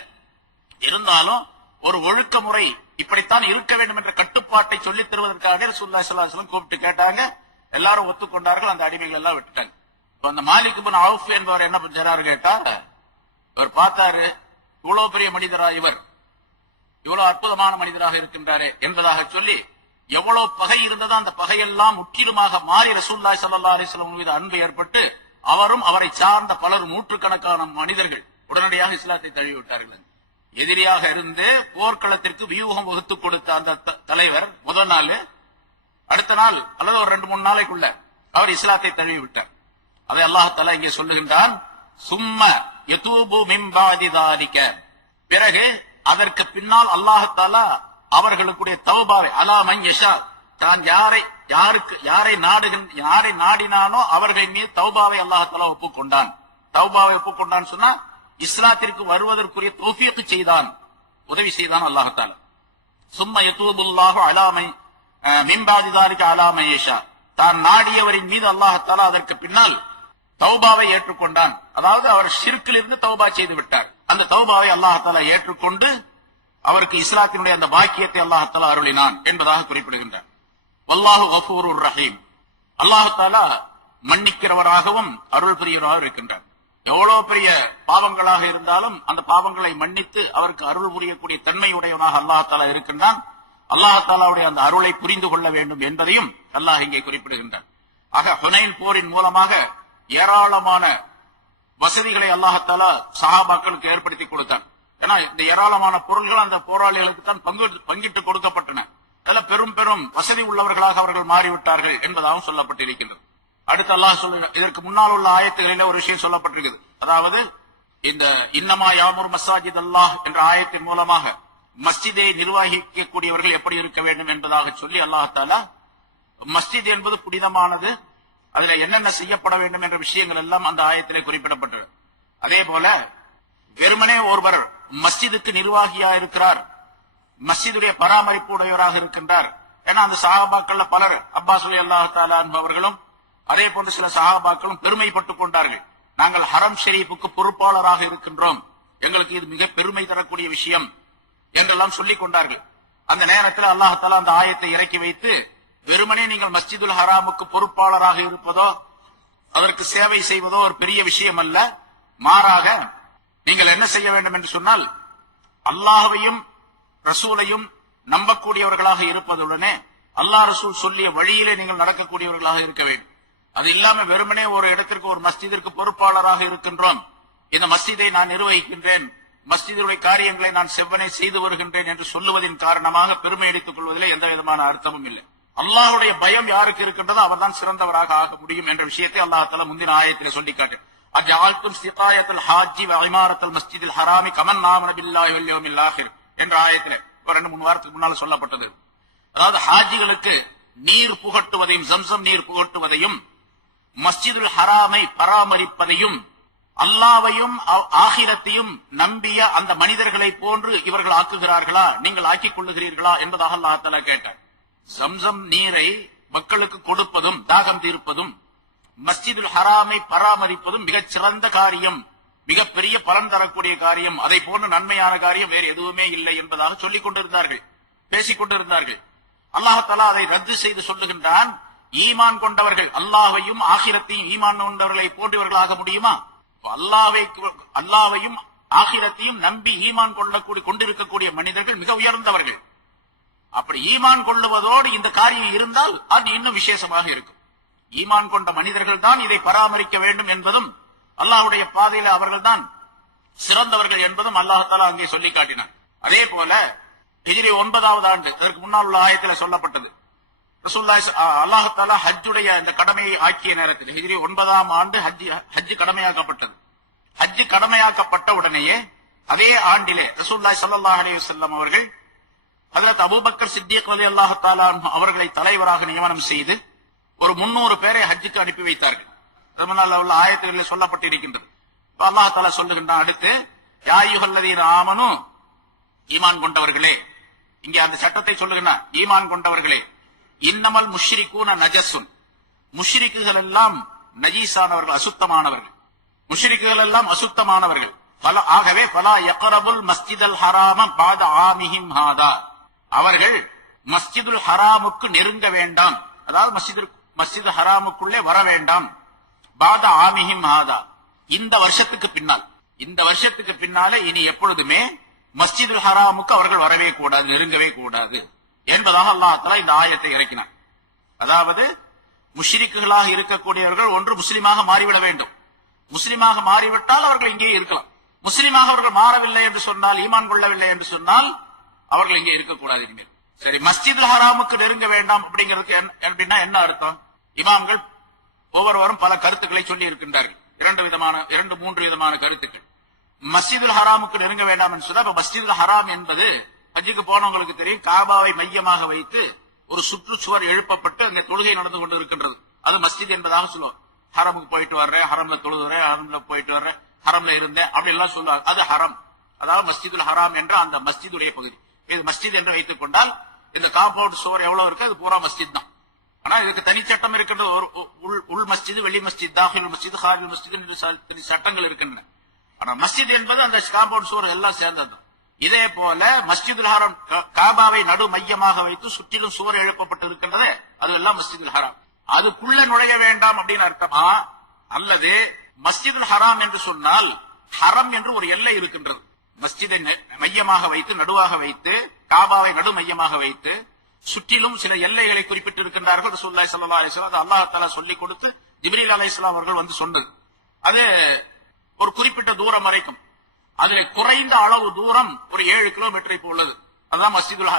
இருந்தாலும் ஒரு ஒழுக்க முறை இப்படித்தான் இருக்க வேண்டும் என்ற கட்டுப்பாட்டை சொல்லித் தருவதற்காக ரசூலுல்லாஹி ஸல்லல்லாஹு அலைஹி வஸல்லம் கூப்பிட்டு கேட்டாங்க. எல்லாரும் ஒத்துக்கொண்டார்கள். அந்த அடிமைகள் எல்லாம் விட்டுட்டாங்க. அந்த மாலிக் இப்னு அவுஃப் என்பவர் என்ன பண்ணாரு கேட்டா, அவர் பார்த்தாரு, இவ்வளவு பெரிய மனிதரா இவர், இவ்வளவு அற்புதமான மனிதராக இருக்கின்றாரே என்பதாக சொல்லி எவ்வளவு பகை இருந்ததோ அந்த பகையெல்லாம் முற்றிலுமாக மாறி ரசூலுல்லாஹி ஸல்லல்லாஹு அலைஹி வஸல்லம் மீது அன்பு ஏற்பட்டு அவரும் அவரை சார்ந்த பலர் நூற்றுக்கணக்கான மனிதர்கள் உடனடியாக இஸ்லாத்தை தழுவிவிட்டார்கள். எதிரியாக இருந்து போர்க்களத்திற்கு வியூகம் வகுத்து கொடுத்த அந்த தலைவர் முதல் நாள், அடுத்த நாள் அல்லது ஒரு 2-3 நாளைக்குள்ள அவர் இஸ்லாத்தை தழுவி விட்டார். அதை அல்லாஹ் தஆலா இங்கே சொல்லுகின்றான், சும்ம யதூபு மின் பாதி தாலிக, பிறகு அதற்கு பின்னால் அல்லாஹ் தஆலா அவர்களுடைய தௌபாவை அலா மன் யஷா, தான் யாரை நாடினானோ அவர்களின் மீது தௌபாவை அல்லாஹ் தஆலா ஒப்புக்கொண்டான். தௌபாவை ஒப்புக்கொண்டான்னு சொன்னா இஸ்லாத்திற்கு வருவதற்குரிய தௌஃபீக் செய்தான், உதவி செய்தான் அல்லாஹ் தஆலா. சும்ம யதூபுல்லாஹு அலா மின் பாதி தாலிக அலா மன் யஷா, தான் நாடியவரின் மீது அல்லாஹ் தஆலா அதற்கு பின்னால் தௌபாவை ஏற்றுக்கொண்டான். அதாவது அவர் ஷிர்கில் இருந்து தௌபா செய்து விட்டார். அந்த தௌபாவை அல்லாஹ் தஆலா ஏற்றுக்கொண்டு அவருக்கு இஸ்லாத்தினுடைய அந்த பாக்கியத்தை அல்லாஹ் தஆலா அருளினான் என்பதாக குறிப்பிடுகின்றார். வல்லாஹு கஃபூருர் ரஹீம், அல்லாஹ் தஆலா மன்னிக்கிறவராகவும் அருள் புரியவராகவும் இருக்கின்றார். எவ்வளவு பெரிய பாவங்களாக இருந்தாலும் அந்த பாவங்களை மன்னித்து அவருக்கு அருள் புரியக்கூடிய தன்மையுடையவனாக அல்லாஹ் தஆலா இருக்கின்றான். அல்லாஹ் தஆலாவுடைய அந்த அருளை புரிந்து கொள்ள வேண்டும் என்பதையும் அல்லாஹ் இங்கே குறிப்பிடுகின்றான். ஆக ஹுனைன் போரின் மூலமாக ஏராளமான வசதிகளை அல்லாஹ் தஆலா சஹாபாக்களுக்கு ஏற்படுத்தி கொடுத்தான். ஏன்னா இந்த ஏராளமான பொருள்கள் அந்த போராளிகளுக்கு தான் பங்கிட்டு கொடுக்கப்பட்டன. அதில் பெரும் பெரும் வசதி உள்ளவர்களாக அவர்கள் மாறிவிட்டார்கள் என்பதாகவும் சொல்லப்பட்டிருக்கின்றது. அடுத்து அல்லாஹ் சொல்ல, இதற்கு முன்னால் உள்ள ஆயத்துகளில ஒரு விஷயம் சொல்லப்பட்டிருக்குது. அதாவது இந்த இன்னமா யாமுர் மசாஜித் அல்லாஹ் என்ற ஆயத்தின் மூலமாக மஸ்ஜிதை நிர்வகிக்கக்கூடியவர்கள் எப்படி இருக்க வேண்டும் என்பதாக சொல்லி அல்லாஹ் தஆலா மஸ்ஜித் என்பது புனிதமானது, அதுல என்னென்ன செய்யப்பட வேண்டும் என்ற விஷயங்கள் எல்லாம் அந்த ஆயத்திலே குறிப்பிடப்பட்டது. அதே போல வெறுமனே ஒருவர் மஸ்ஜிதுக்கு நிர்வாகியா இருக்கிறார், மஸ்ஜிதுடைய பராமரிப்பு உடையவராக இருக்கின்றார். ஏன்னா அந்த சஹாபாக்கள்ல பலர் அப்பாஸ் ரலியல்லாஹு தஆலா அவர்களும் அதே போன்று சில சஹாபாக்களும் பெருமைப்பட்டுக் கொண்டார்கள். நாங்கள் ஹரம் ஷெரீஃபுக்கு பொறுப்பாளராக இருக்கின்றோம், எங்களுக்கு இது மிக பெருமை தரக்கூடிய விஷயம் என்றெல்லாம் சொல்லிக் கொண்டார்கள். அந்த நேரத்தில் அல்லாஹ் தஆலா அந்த ஆயத்தை இறக்கி வைத்து, வெறுமனே நீங்கள் மஸ்ஜிதுல் ஹராமுக்கு பொறுப்பாளராக இருப்பதோ அதற்கு சேவை செய்வதோ ஒரு பெரிய விஷயம் அல்ல, மாறாக நீங்கள் என்ன செய்ய வேண்டும் என்று சொன்னால் அல்லாஹ்வையும் ரசூலையும் நம்பக்கூடியவர்களாக இருப்பதுடனே அல்லாஹ் ரசூல் சொல்லிய வழியிலே நீங்கள் நடக்கக்கூடியவர்களாக இருக்க வேண்டும். அது இல்லாம வெறுமனே ஒரு இடத்திற்கு ஒரு மஸ்ஜிதிற்கு பொறுப்பாளராக இருக்கின்றோம், இந்த மஸ்ஜிதை நான் நிர்வகிக்கின்றேன், மஸ்ஜிதுடைய காரியங்களை நான் செவ்வனே செய்து வருகின்றேன் என்று சொல்லுவதின் காரணமாக பெருமை எடுத்துக் கொள்வதிலே எந்த விதமான அர்த்தமும் இல்லை. அல்லாஹ்வுடைய பயம் யாருக்கு இருக்கின்றதோ அவர்தான் சிறந்தவராக ஆக முடியும் என்ற விஷயத்தை அல்லாஹ் தஆலா முந்தின ஆயத்திலே சொல்லி காட்டு. அஜஅல்தும் சிகாயத்துல் ஹாஜி வ இமாரத்துல் மஸ்ஜிதில் ஹராமி கமன் ஆமன பில்லாஹி வல் யௌமில் ஆகிர் என்ற ஆயத்திலே ஒரு 2-3 வாரத்துக்கு முன்னால் சொல்லப்பட்டது. அதாவது ஹாஜிகளுக்கு நீர் புகட்டுவதையும் ஜம்சம் நீர் புகட்டுவதையும் மஸ்ஜிதுல் ஹராமை பராமரிப்பதையும் அல்லாஹ்வையும் ஆகிரத்தையும் நம்பிய அந்த மனிதர்களை போன்று இவர்கள் ஆக்குகிறார்களா, நீங்கள் ஆக்கிக் கொள்ளுகிறீர்களா என்பதாக அல்லாஹ் தஆலா கேட்டார். ஜம்சம் நீரை மக்களுக்கு கொடுப்பதும் தாகம் தீர்ப்பதும் மஸ்ஜிதுல் ஹராமை பராமரிப்பதும் மிகச் சிறந்த காரியம், மிகப்பெரிய பலன் தரக்கூடிய காரியம், அதை போன்ற நன்மையான காரியம் வேறு எதுவுமே இல்லை என்பதாக சொல்லிக் கொண்டிருந்தார்கள், பேசிக் கொண்டிருந்தார்கள். அல்லாஹ் தஆலா அதை ரத்து செய்து சொல்லுகின்றான், ஈமான் கொண்டவர்கள் அல்லாஹ்வையும் ஆகிரத்தையும் ஈமான் கொண்டவர்களை போன்றவர்களாக முடியுமா? அல்லாவையும் ஆகிரத்தையும் நம்பி ஈமான் கொண்டிருக்கக்கூடிய மனிதர்கள் மிக உயர்ந்தவர்கள். அப்படி ஈமான் கொள்ளுவதோடு இந்த காரியம் இருந்தால் அது இன்னும் விசேஷமாக இருக்கும். ஈமான் கொண்ட மனிதர்கள் தான் இதை பராமரிக்க வேண்டும் என்பதும், அல்லாஹ்வுடைய பாதையில அவர்கள் தான் சிறந்தவர்கள் என்பதும் அல்லாஹ் அங்கே சொல்லி காட்டினார். அதே போல ஹிஜ்ரி 9வது ஆண்டு, அதற்கு முன்னால் உள்ள ஆயத்தில் சொல்லப்பட்டது, ரசூலுல்லாஹி அல்லாஹ் தஆலா ஹஜ்ஜுடைய இந்த கடமையை ஆக்கிய நேரத்தில் ஹிஜ்ரி 9ஆம் ஆண்டு ஹஜ் கடமையாக்கப்பட்டது. ஹஜ் கடமையாக்கப்பட்ட உடனேயே அதே ஆண்டிலே ரசூலுல்லாஹி ஸல்லல்லாஹு அலைஹி வஸல்லம் அவர்கள் ஹஜ்ரத் அபூபக்கர் சித்திக் ரலியல்லாஹு தஆலா அவர்களை தலைவராக நியமனம் செய்து ஒரு 300 பேரை ஹஜ்ஜுக்கு அனுப்பி வைத்தார்கள். முன்னால் உள்ள ஆயத்துகளில் சொல்லப்பட்டிருக்கின்றது. அல்லாஹ் தஆலா சொல்லுகின்றான் அடுத்து, யா அய்யுஹல்லதீன ஆமனூ, ஈமான் கொண்டவர்களே. இங்கே அந்த சட்டத்தை சொல்லுகின்றான், ஈமான் கொண்டவர்களே. இன்னமல் முஷ்ரிகூன நஜஸுன், முஷ்ரிக்குகள் எல்லாம் நஜீஸானவர்கள், அசுத்தமானவர்கள். முஷ்ரிக்குகள் எல்லாம் அசுத்தமானவர்கள். ஆகவே ஃபலா யக்ரபுல் மஸ்ஜிதல் ஹராம பாத ஆமிஹிம் ஹாதா, அவர்கள் மஸ்ஜிதுல் ஹராமுக்கு நெருங்க வேண்டாம், அதாவது மஸ்ஜிது ஹராமுக்குள்ளே வர வேண்டாம். பாத ஆமிஹிம் ஹாதா, இந்த வருஷத்துக்கு பின்னால், இந்த வருஷத்துக்கு பின்னாலே இனி எப்பொழுதுமே மஸ்ஜிதுல் ஹராமுக்கு அவர்கள் வரவே கூடாது, நெருங்கவே கூடாது என்பதாக அல்லாஹ் தஆலா இந்த ஆயத்தை இறக்கினார். அதாவது முஷ்ரிக்குகளாக இருக்கக்கூடியவர்கள் ஒன்று முஸ்லிமாக மாறிவிட வேண்டும். முஸ்லிமாக மாறிவிட்டால் அவர்கள் இங்கே இருக்கலாம். முஸ்லிமாக அவர்கள் மாறவில்லை என்று சொன்னால், ஈமான் கொள்ளவில்லை என்று சொன்னால் அவர்கள் இங்கே இருக்கக்கூடாது இனிமேல். சரி, மஸ்ஜிதுல் ஹராமுக்கு நெருங்க வேண்டாம் அப்படிங்கிறதுக்கு அப்படின்னா என்ன அர்த்தம்? இமாம்கள் ஒவ்வொருவரும் பல கருத்துக்களை சொல்லி இருக்கின்றார்கள். 2-3 விதமான கருத்துக்கள். மஸ்ஜிதுல் ஹராமுக்கு நெருங்க வேண்டாம் என்று சொன்னா, மஸ்ஜிதுல் ஹராம் என்பது ஹஜ்ஜுக்கு போனவங்களுக்கு தெரியும், காபாவை மையமாக வைத்து ஒரு சுற்றுச்சுவர் எழுப்பப்பட்டு அங்கே தொழுகை நடந்து கொண்டு இருக்கின்றது. அது மஸ்ஜித் என்பதாக சொல்லுவார். ஹரமுக்கு போயிட்டு வர்றேன், ஹரம்ல தொழுகிறேன், ஹரம்ல போயிட்டு வர்றேன், ஹரம்ல இருந்தேன் அப்படி எல்லாம் சொல்லுவாங்க. அது ஹரம், அதாவது மஸ்ஜிதுல் ஹராம் என்ற அந்த மஸ்ஜிதுடைய பகுதி. இது மஸ்ஜித் என்று வைத்துக் கொண்டால் இந்த காம்பவுண்ட் சுவர் எவ்வளவு இருக்கு, அது பூரா மஸ்ஜித் தான். ஆனா இதுக்கு தனிச்சட்டம் இருக்கின்றது. உள் மஸ்ஜித், வெளி மஸ்ஜித், தாஹில் மஸ்ஜித், ஹாரில் மஸ்ஜித் என்று சட்டங்கள் இருக்கின்றன. ஆனா மஸ்ஜித் என்பது அந்த காம்பவுண்ட் சுவர் எல்லாம் சேர்ந்தது. இதே போல மஸ்ஜிதுல் ஹராம், காபாவை நடு மையமாக வைத்து சுற்றிலும் சுவர் எழுப்பப்பட்டு இருக்கின்றது, அது எல்லாம் மஸ்ஜிதுல் ஹராம். அதுக்குள்ள நுழைய வேண்டாம் அப்படின்னு அர்த்தமா? அல்லது மஸ்ஜிதுல் ஹராம் என்று சொன்னால் ஹரம் என்று ஒரு எல்லை இருக்கின்றது. மஸ்ஜிதை மையமாக வைத்து, நடுவாக வைத்து, காபாவை நடு மையமாக வைத்து சுற்றிலும் சில எல்லைகளை குறிப்பிட்டு இருக்கின்றார்கள். ரசூலுல்லாஹி ஸல்லல்லாஹு அலைஹி வஸல்லம் அல்லாஹ் தஆலா சொல்லி கொடுத்து ஜிப்ரீல் அலைஹிஸ்ஸலாம் அவர்கள் வந்து சொன்னது. அது ஒரு குறிப்பிட்ட தூரம் வரைக்கும், அது குறைந்த அளவு தூரம் ஒரு 7 கிலோமீட்டரை உள்ளது. அதுதான் மஸ்ஜிதுல்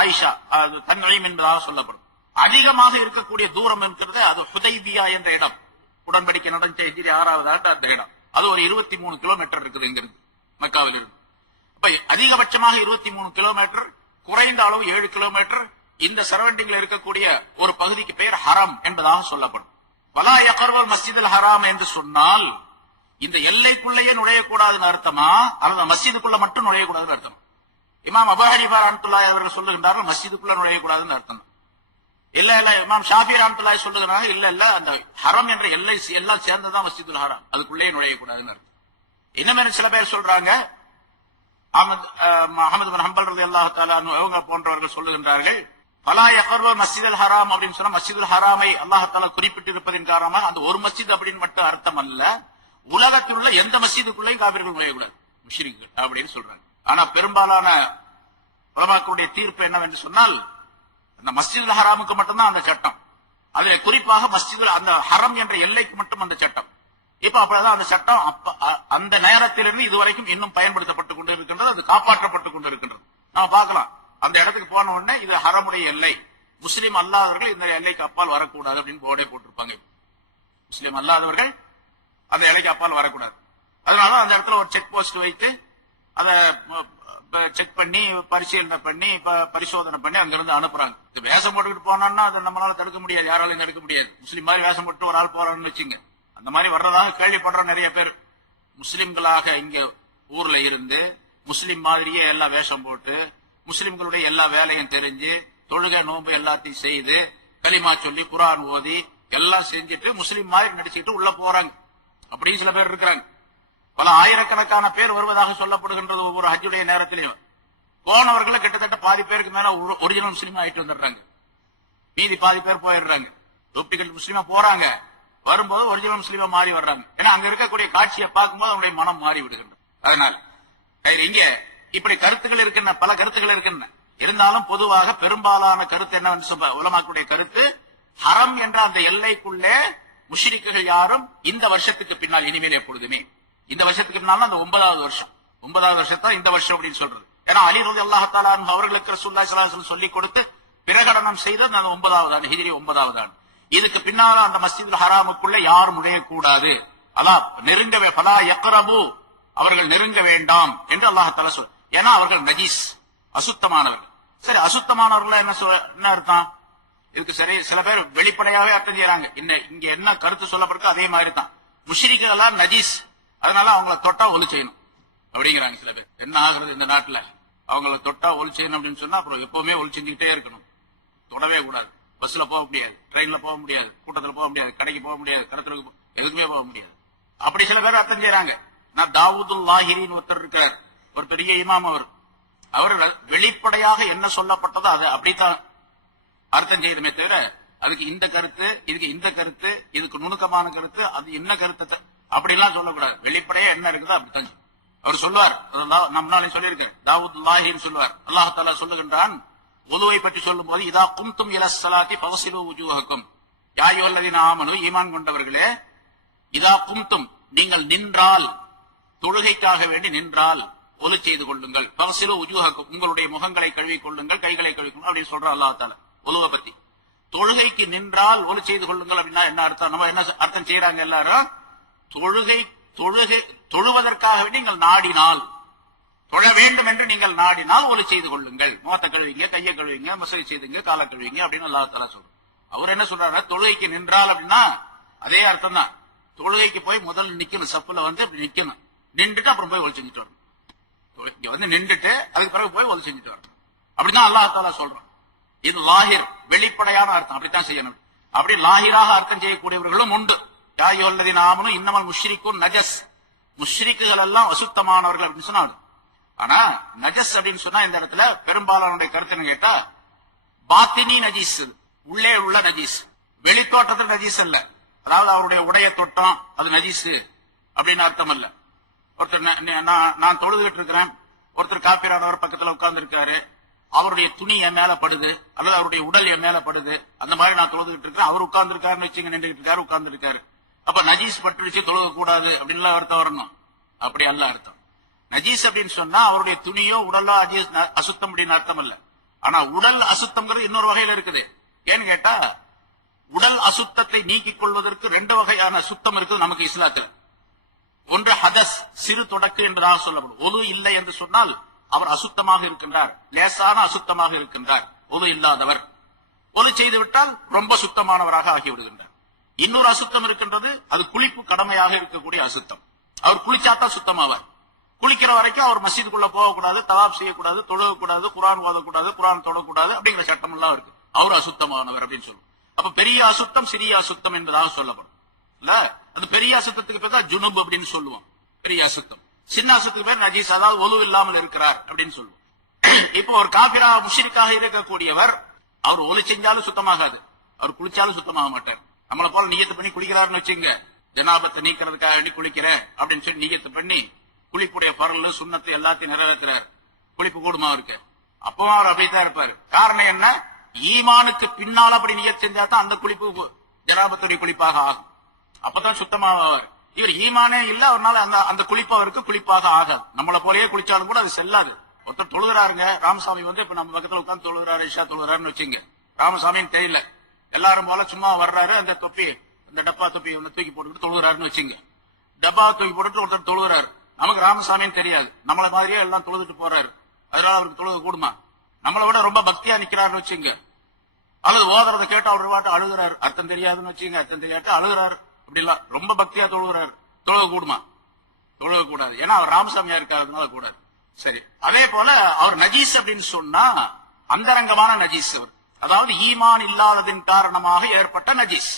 ஆயிஷா, அது தன்ஈம் என்பதாக சொல்லப்படும். அதிகமாக இருக்கக்கூடிய தூரம் இருக்கிறது அது ஹுதைபியா என்ற இடம். உடன்படிக்கை நடந்த ஹிஜ்ரி 6வது ஆண்டு அந்த இடம். அது ஒரு 23 கிலோமீட்டர் இருக்குது இங்கிருந்து, மக்காவில் இருந்து. அப்ப அதிகபட்சமாக 23 கிலோமீட்டர், குறைந்த அளவு 7 கிலோமீட்டர். இந்த சரௌண்டிங்ல இருக்கக்கூடிய ஒரு பகுதிக்கு பெயர் ஹரம் என்பதாக சொல்லப்படும். வலா யக்ரபுல் மஸ்ஜிதுல் ஹராம் என்று சொன்னால் இந்த எல்லைக்குள்ளேயே நுழையக்கூடாதுன்னு அர்த்தமா, அல்லது மஸ்ஜிதுக்குள்ள மட்டும் நுழையக்கூடாதுன்னு அர்த்தம்? இமாம் அபூ ஹனீஃபா ரஹ்மத்துல்லாஹி அவர்கள் சொல்லுகின்றார்கள் மஸ்ஜிதுக்குள்ள நுழையக்கூடாதுன்னு அர்த்தம். இல்ல இமாம் ஷாஃபி ரஹ்மத்துல்லாஹி சொல்லுகிறாங்க இல்ல அந்த ஹரம் என்ற எல்லை எல்லாம் சேர்ந்ததான் மஸ்ஜிதுல் ஹராம், அதுக்குள்ளேயே நுழையக்கூடாதுன்னு அர்த்தம். இன்னும் சில பேர் சொல்றாங்க, அஹமது பின் ஹம்பல் ரலியல்லாஹு தஆலா அவங்க போன்றவர்கள் சொல்லுகின்றார்கள், ஃபலா யக்ரபுல் மஸ்ஜிதுல் ஹராம் அப்படின்னு சொன்னா மஸ்ஜிதுல் ஹராமை அல்லாஹ் தஆலா குறிப்பிட்டு இருப்பதின் காரணமாக அந்த ஒரு மஸ்ஜித் அப்படின்னு மட்டும் அர்த்தம் அல்ல, உலகத்தில் உள்ள எந்த மஸ்ஜிதுக்குள்ளேயும் காபிர்கள் நுழையக்கூடாது, முஷ்ரிக்குகள் அப்படின்னு சொல்றாங்க. ஆனா பெரும்பாலான உலமாக்களுடைய தீர்ப்பு என்னவென்று சொன்னால், அந்த மஸ்ஜிதுல் ஹராமுக்கு மட்டும்தான் அந்த சட்டம். அது குறிப்பாக மஸ்ஜிதுல் அந்த ஹரம் என்ற எல்லைக்கு மட்டும் அந்த சட்டம். இப்ப அப்படிதான் அந்த சட்டம் அந்த நேரத்திலிருந்து இதுவரைக்கும் இன்னும் பயன்படுத்தப்பட்டுக் கொண்டு இருக்கின்றது, அது காப்பாற்றப்பட்டுக் கொண்டு இருக்கின்றது. நாம பார்க்கலாம், அந்த இடத்துக்கு போன உடனே இது ஹரமுடைய எல்லை, முஸ்லீம் அல்லாதவர்கள் இந்த எல்லைக்கு அப்பால் வரக்கூடாது அப்படின்னு போர்டே போட்டிருப்பாங்க. முஸ்லீம் அல்லாதவர்கள் அந்த எல்லைக்கு அப்பால் வரக்கூடாது. அதனால அந்த இடத்துல ஒரு செக் போஸ்ட் வைத்து அதை செக் பண்ணி பரிசீலனை பண்ணி பரிசோதனை பண்ணி அங்கிருந்து அனுப்புறாங்க. வேஷம் போட்டுக்கிட்டு போனான்னா அதை நம்மளால தடுக்க முடியாது, யாராலையும் தடுக்க முடியாது. முஸ்லீம் மாதிரி வேஷம் போட்டு ஒரு ஆள் போறான்னு வச்சுங்க, அந்த மாதிரி வர்றதாக கேள்விப்படுற நிறைய பேர் முஸ்லிம்களாக இங்க ஊர்ல இருந்து முஸ்லிம் மாதிரியே எல்லா வேஷம் போட்டு முஸ்லிம்களுடைய எல்லா வேலையும் தெரிஞ்சு தொழுகை நோன்பு எல்லாத்தையும் செய்து கலிமா சொல்லி குர்ஆன் ஓதி எல்லாம் செஞ்சுட்டு முஸ்லிம் மாதிரி நடிச்சுக்கிட்டு உள்ள போறாங்க. அப்படியும் சில பேர் இருக்கிறாங்க. பல ஆயிரக்கணக்கான பேர் வருவதாக சொல்லப்படுகின்றது ஒவ்வொரு ஹஜ்ஜுடைய நேரத்திலேயும். போனவர்களை கிட்டத்தட்ட பாதி பேருக்கு மேல ஒரிஜினல் முஸ்லீம் ஆயிட்டு வந்துடுறாங்க, மீதி பாதி பேர் போயிடுறாங்க. டூப்ளிகேட் முஸ்லீமா போறாங்க, வரும்போது ஒரிஜினல் முஸ்லீமா மாறி வர்றாங்க. ஏன்னா அங்க இருக்கக்கூடிய காட்சியை பார்க்கும்போது அவனுடைய மனம் மாறி விடுகின்றது. அதனால இங்க இப்படி கருத்துக்கள் இருக்கின்றன, பல கருத்துக்கள் இருக்கின்றன. இருந்தாலும் பொதுவாக பெரும்பாலான கருத்து என்னவென்று உலமாக்களுடைய கருத்து, ஹரம் என்ற அந்த எல்லைக்குள்ளே முஷ்ரிக்குகள் யாரும் இந்த வருஷத்துக்கு பின்னால் இனிமேல் எப்பொழுதுமே, இந்த வருஷத்துக்கு பின்னால் அந்த 9வது வருஷம், 9வது வருஷத்தான் இந்த வருஷம் அப்படின்னு சொல்றது. ஏன்னா அலி ரலியல்லாஹு தஆலா அன்ஹு அவர்களுக்கு ரசூலுல்லாஹி ஸல்லல்லாஹு அலைஹி வஸல்லம் சொல்லிக் கொடுத்து பிரகடனம் செய்தது அந்த 9வது ஆண்டு, ஹிஜ்ரி 9வது ஆண்டு. இதுக்கு பின்னால அந்த மஸ்ஜிதுல் ஹராமுக்குள்ள யாரும் நுழையக்கூடாது, அல்லாஹ் நெருங்கவே ஃபலா யக்ரபு, அவர்கள் நெருங்க வேண்டாம் என்று அல்லாஹ் தஆலா சொல். ஏன்னா அவர்கள் நஜீஸ், அசுத்தமானவர்கள். சரி, அசுத்தமானவர்கள் என்ன அர்த்தம்? இதுக்கு சரி சில பேர் வெளிப்படையாவே அர்த்தம் செய்யறாங்க. இங்க என்ன கருத்து சொல்லப்பட்டிருக்கு அதே மாதிரி தான். முஷ்ரிக்குகள் நஜீஸ், அதனால அவங்கள தொட்டா ஒலி செய்யணும் அப்படிங்கிறாங்க சில பேர். என்ன ஆகுறது இந்த நாட்டுல, அவங்கள தொட்டா ஒலி செய்யணும் அப்படின்னு சொன்னா அப்புறம் எப்பவுமே ஒலி செஞ்சுக்கிட்டே இருக்கணும், தொடவே கூடாது. பஸ்ல போக முடியாது, ட்ரெயின்ல போக முடியாது, கூட்டத்துல போக முடியாது, கடைக்கு போக முடியாது, கடத்துறதுக்கு எதுக்குமே போக முடியாது. அப்படி சில பேர் அர்த்தம் செய்யறாங்க. நான் தாவூதுல் லாஹிரின்னு ஒருத்தர் இருக்கார், ஒரு பெரிய இமாம். அவர்கள் வெளிப்படையாக என்ன சொல்லப்பட்டதோ அதை அப்படித்தான் அர்த்தம் செய்யணுமே தவிர அதுக்கு இந்த கருத்து, இதுக்கு இந்த கருத்து, இதுக்கு நுணுக்கமான கருத்து, அது என்ன கருத்து அப்படிலாம் சொல்லக்கூடாது. வெளிப்படையா என்ன இருக்குதோ அப்படித்தான் அவர் சொல்லுவார். நம்மளாலே சொல்லியிருக்கேன், தாவூதுல் லாஹிரின்னு சொல்லுவார். அல்லாஹ் தஆலா சொல்லுகின்றான், ஒதுவை பற்றி சொல்லும் போது, இதா கும்தும் இலஸ் ஸலாத்தி ஃபக்ஸிலு வுஜூஹக்கும் யா அய்யுஹல்லதீன ஆமனு, ஈமான் கொண்டவர்களே, இதா கும்தும், நீங்கள் நின்றால், தொழுகைக்காக வேண்டி நின்றால் ஒலு செய்து கொள்ளுங்கள். ஃபக்ஸிலு வுஜூஹக்கும், உங்களுடைய முகங்களை கழுவிக் கொள்ளுங்கள், கைகளை கழுவிக் கொள்ளுங்கள் அப்படின்னு சொல்ற அல்லாஹ் தஆலா ஒலுவை பத்தி. தொழுகைக்கு நின்றால் ஒலு செய்து கொள்ளுங்கள் அப்படின்னா என்ன அர்த்தம்? நம்ம என்ன அர்த்தம் செய்யறாங்க எல்லாரும்? தொழுவதற்காக வேண்டி நீங்கள் நாடினால், தொழ வேண்டும் என்று நீங்கள் நாடினால் ஒலு செய்து கொள்ளுங்கள். முகத்தை கழுவிங்க, கையை கழுவிங்க, மசை செய்துங்க, காலை கழுவிங்க அப்படின்னு அல்லாஹ் தஆலா சொல்றார். அவர் என்ன சொல்றாரு? தொழுகைக்கு நின்றால் அப்படின்னா அதே அர்த்தம் தான். தொழுகைக்கு போய் முதல்ல நிக்கணும், சப்புல வந்து அப்படி நிக்கணும், நின்றுட்டு அப்புறம் போய் ஒலு செஞ்சுட்டு வரணும். இங்க வந்து நின்றுட்டு அதுக்கு பிறகு போய் ஒலு செஞ்சுட்டு வரணும். அப்படிதான் அல்லாஹ் தஆலா சொல்றான். இது லாஹிர், வெளிப்படையான அர்த்தம், அப்படித்தான் செய்யணும். அப்படி லாஹிராக அர்த்தம் செய்யக்கூடியவர்களும் உண்டு. யா அய்யுஹல்லதீன ஆமனு இன்னமல் முஷ்ரிக்குன் நஜஸ், முஷ்ரிக்குகள் எல்லாம் அசுத்தமானவர்கள் அப்படின்னு சொன்னாங்க. ஆனா நஜஸ் அப்படின்னு சொன்னா இந்த இடத்துல பெரும்பாலானுடைய கருத்து கேட்டா பாத்தினி நஜீஸ், உள்ளே உள்ள நஜீஸ், வெளித்தோட்டத்தில் நஜீஸ் அல்ல. அதாவது அவருடைய உடைய தொட்டம் அது நஜீஸ் அப்படின்னு அர்த்தம் அல்ல. ஒருத்தர் நான் தொழுதுகிட்டு இருக்கிறேன், ஒருத்தர் காபிரானவர் பக்கத்துல உட்கார்ந்து இருக்காரு, அவருடைய துணி என் மேல படுது அல்லது அவருடைய உடல் என் மேல படுது, அந்த மாதிரி நான் தொழுதுகிட்டு இருக்கேன், அவர் உட்கார்ந்து இருக்காருன்னு வச்சுங்க, நின்றுகிட்டு இருக்காரு, உட்கார்ந்து இருக்காரு, அப்ப நஜீஸ் பட்டுருச்சு தொழுக கூடாது அப்படின்னு அர்த்தம் வரணும். அப்படி அல்ல அர்த்தம். நஜீஸ் அப்படின்னு சொன்னா அவருடைய துணியோ உடலோ அசுத்தம் அப்படின்னு அர்த்தம் இல்ல. ஆனா உடல் அசுத்தம்ங்கிறது இன்னொரு வகையில இருக்குது. ஏன்னு கேட்டா உடல் அசுத்தத்தை நீக்கிக் கொள்வதற்கு 2 வகையான சுத்தம் இருக்குது நமக்கு இஸ்லாத்துல. ஒன்று ஹதஸ், சிறு தொடக்கு என்று நான் சொல்லப்படும். ஒது இல்லை என்று சொன்னால் அவர் அசுத்தமாக இருக்கின்றார், லேசான அசுத்தமாக இருக்கின்றார், ஒது இல்லாதவர். ஒது செய்து விட்டால் ரொம்ப சுத்தமானவராக ஆகிவிடுகின்றார். இன்னொரு அசுத்தம் இருக்கின்றது, அது குளிப்பு கடமையாக இருக்கக்கூடிய அசுத்தம். அவர் குளிச்சாத்தான் சுத்தமாவார். குளிக்கிற வரைக்கும் அவர் மஸ்ஜிதுக்குள்ள போகக்கூடாது, தவாப் செய்யக்கூடாது, தொழக்கூடாது, குர்ஆன் ஓதக்கூடாது, குர்ஆன் தொடக்கூடாது அப்படிங்கிற சட்டம் எல்லாம் இருக்கு. அவர் அசுத்தமானவர் அப்படின்னு சொல்லுவோம். அப்ப பெரிய அசுத்தம், சிறிய அசுத்தம் என்பதாக சொல்லப்படும். இல்ல, அது பெரிய அசுத்தத்துக்கு பேர் தான் ஜுனுப் அப்படின்னு சொல்லுவோம், பெரிய அசுத்தம். சின்ன அசுத்தத்துக்கு பேர் நஜீஸ், அதாவது ஒலு இல்லாமல் இருக்கிறார் அப்படின்னு சொல்லுவோம். இப்போ ஒரு காபிரா முஷ்ரிக்காக இருக்கக்கூடியவர், அவர் ஒலு செஞ்சாலும் சுத்தமாகாது, அவர் குளிச்சாலும் சுத்தமாக மாட்டார். நம்மளை போல நியத்து பண்ணி குளிக்கிறாருன்னு வச்சுங்க, ஜனாபத்தை நீக்கிறதுக்காக வேண்டி குளிக்கிறேன் அப்படின்னு சொல்லி நியத்து பண்ணி குளிப்புடைய பரல் சுண்ணத்தை எல்லாத்தையும் நிறைவேற்றுறாரு, குளிப்பு கூடுமா இருக்கு, அப்பவும் அவர் அப்படித்தான் இருப்பாரு. காரணம் என்ன? ஈமானுக்கு பின்னால் அப்படி நியத் செஞ்சா தான் அந்த குளிப்பு ஜனாபத்துடைய குளிப்பாக ஆகும், அப்பதான் சுத்தமாவார். இவர் ஈமானே இல்ல, அவரால் அந்த குளிப்பு அவருக்கு குளிப்பாக ஆகாது. நம்மளை போலயே குளிச்சாலும் கூட அது செல்லாது. ஒருத்தர் தொழுகிறாருங்க, ராமசாமி வந்து இப்ப நம்ம பக்கத்துல உட்காந்து தொழுகிறாரு, இஷா தொழுகிறாருன்னு வச்சுங்க, ராமசாமின்னு தெரியல, எல்லாரும் போல சும்மா வர்றாரு, அந்த தொப்பி, அந்த டப்பா தொப்பி ஒண்ணு தூக்கி போட்டுக்கிட்டு தொழுகிறாருன்னு வச்சுங்க, டப்பா தூக்கி போட்டுட்டு ஒருத்தர் தொழுகிறாரு, நமக்கு ராமசாமின்னு தெரியாது, நம்மள மாதிரியே எல்லாம் தொழுதுட்டு போறாரு, அதனால அவருக்கு தொழுக கூடுமா? நம்மளை விட ரொம்ப பக்தியா நிக்கிறாருன்னு வச்சுங்க, அல்லது ஓதுறதை கேட்டு அவர் வாட்டு அழுகிறாரு, அர்த்தம் தெரியாதுன்னு வச்சுங்க, அர்த்தம் தெரியாட்டு அழுகிறாரு, அப்படிலாம் ரொம்ப பக்தியா தொழுகிறாரு, தொழுக கூடுமா? தொழுக கூடாது. ஏன்னா அவர் ராமசாமியா இருக்காருனால கூடாது. சரி, அதே போல அவர் நஜீஸ் அப்படின்னு சொன்னா அந்தரங்கமான நஜீஸ் அவர், அதாவது ஈமான் இல்லாததின் காரணமாக ஏற்பட்ட நஜீஸ்,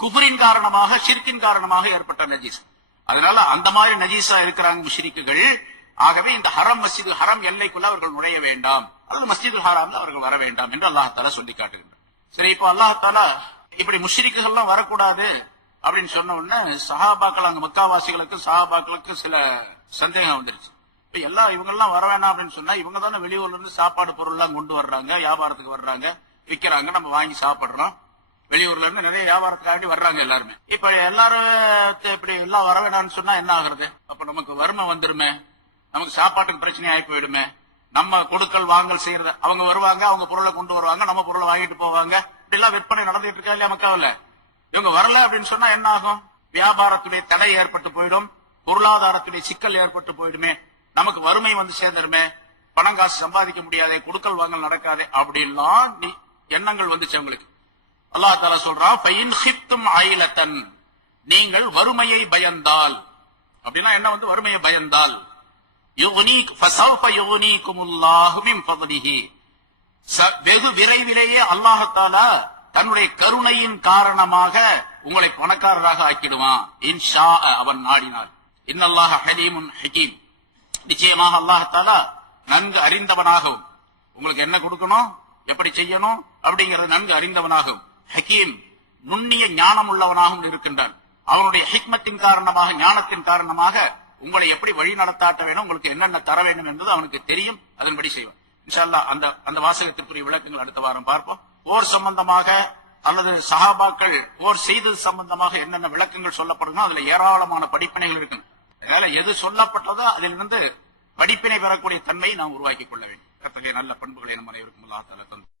குஃப்ரின் காரணமாக, ஷிர்கின் காரணமாக ஏற்பட்ட நஜீஸ். அதனால அந்த மாதிரி நஜீஸா இருக்கிறாங்க முஷ்ரிக்குகள். ஆகவே இந்த ஹரம், மஸ்ஜிது ஹரம் எல்லைக்குள்ள அவர்கள் நுழைய வேண்டாம், அல்லது மஸ்ஜிது ஹராம்ல அவர்கள் வர வேண்டாம் என்று அல்லாஹ் தஆலா சொல்லி காட்டுகின்றார். சரி, இப்போ அல்லாஹ் தஆலா இப்படி முஷ்ரிக்குகள் எல்லாம் வரக்கூடாது, அப்படின்னு சொன்ன உடனே சஹாபாக்கள், அங்க மக்காவாசிகளுக்கு சஹாபாக்களுக்கு சில சந்தேகம் வந்துருச்சு. இப்ப எல்லாம் இவங்க எல்லாம் வர வேணாம் அப்படின்னு சொன்னா, இவங்க தானே வெளியூர்ல இருந்து சாப்பாடு பொருள் எல்லாம் கொண்டு வர்றாங்க, வியாபாரத்துக்கு வர்றாங்க, விக்கிறாங்க, நம்ம வாங்கி சாப்பிடுறோம். வெளியூர்ல இருந்து நிறைய வியாபாரத்துக்காண்டி வர்றாங்க எல்லாருமே. இப்ப எல்லாரும் இப்படி எல்லாம் வர வேணாம்னு சொன்னா என்ன ஆகுறது? அப்ப நமக்கு வறுமை வந்துருமே, நமக்கு சாப்பாட்டுக்கு பிரச்சனை ஆகி போயிடுமே. நம்ம கொடுக்கல் வாங்கல் செய்யறது, அவங்க வருவாங்க, அவங்க பொருளை கொண்டு வருவாங்க, நம்ம பொருளை வாங்கிட்டு போவாங்க. இப்படி எல்லாம் விற்பனை நடந்துட்டு இருக்கா இல்லையா மக்காவில? இவங்க வரல அப்படின்னு சொன்னா என்ன ஆகும்? வியாபாரத்துடைய தடை ஏற்பட்டு போயிடும், பொருளாதாரத்துடைய சிக்கல் ஏற்பட்டு போயிடுமே, நமக்கு வறுமை வந்து சேர்ந்துருமே, பணம் காசு சம்பாதிக்க முடியாதே, கொடுக்கல் வாங்கல் நடக்காதே, அப்படின்லாம் எண்ணங்கள் வந்துச்சு அவங்களுக்கு. அல்லாஹ் தஆலா சொல்றான், ஃபைன் ஹிப்தும் ஆயிலத்தன், நீங்கள் வறுமையை பயந்தால். அப்படின்னா என்ன? வந்து வறுமையை பயந்தால், யுக்னீக் ஃபஸௌஃப யுக்னீகுமுல்லாஹு மின் ஃபத்லிஹி, வெகு விரைவிலேயே அல்லாஹ் தஆலா தன்னுடைய கருணையின் காரணமாக உங்களை பணக்காரராக ஆக்கிடுவான். இன்ஷா, அவன் நாடினார். இன்னல்லாஹ ஹலீமுன் ஹகீம், நிச்சயமாக அல்லாஹ் தஆலா நன்கு அறிந்தவனாகவும், உங்களுக்கு என்ன கொடுக்கணும், எப்படி செய்யணும் அப்படிங்கறது நன்கு அறிந்தவனாகவும், ஹக்கீம் நுண்ணிய ஞானம் உள்ளவனாகவும் இருக்கின்றான். அவனுடைய ஹிக்மத்தின் காரணமாக, ஞானத்தின் காரணமாக உங்களை எப்படி வழி நடத்தாட்ட வேணும், உங்களுக்கு என்னென்ன தர வேண்டும் என்பது அவனுக்கு தெரியும். அதன்படி செய்வான். இன்ஷா அல்லாஹ் அந்த வாசகத்திற்குரிய விளக்கங்கள் அடுத்த வாரம் பார்ப்போம். போர் சம்பந்தமாக அல்லது சஹாபாக்கள் போர் செய்தது சம்பந்தமாக என்னென்ன விளக்கங்கள் சொல்லப்படுமோ அதுல ஏராளமான படிப்பினைகள் இருக்கு. அதனால எது சொல்லப்பட்டதோ அதிலிருந்து படிப்பினை பெறக்கூடிய தன்மையை நாம் உருவாக்கிக் கொள்ள வேண்டும். அத்தகைய நல்ல பண்புகளை நம் அனைவருக்கும் அல்லாஹ் தஆலா தந்தார்.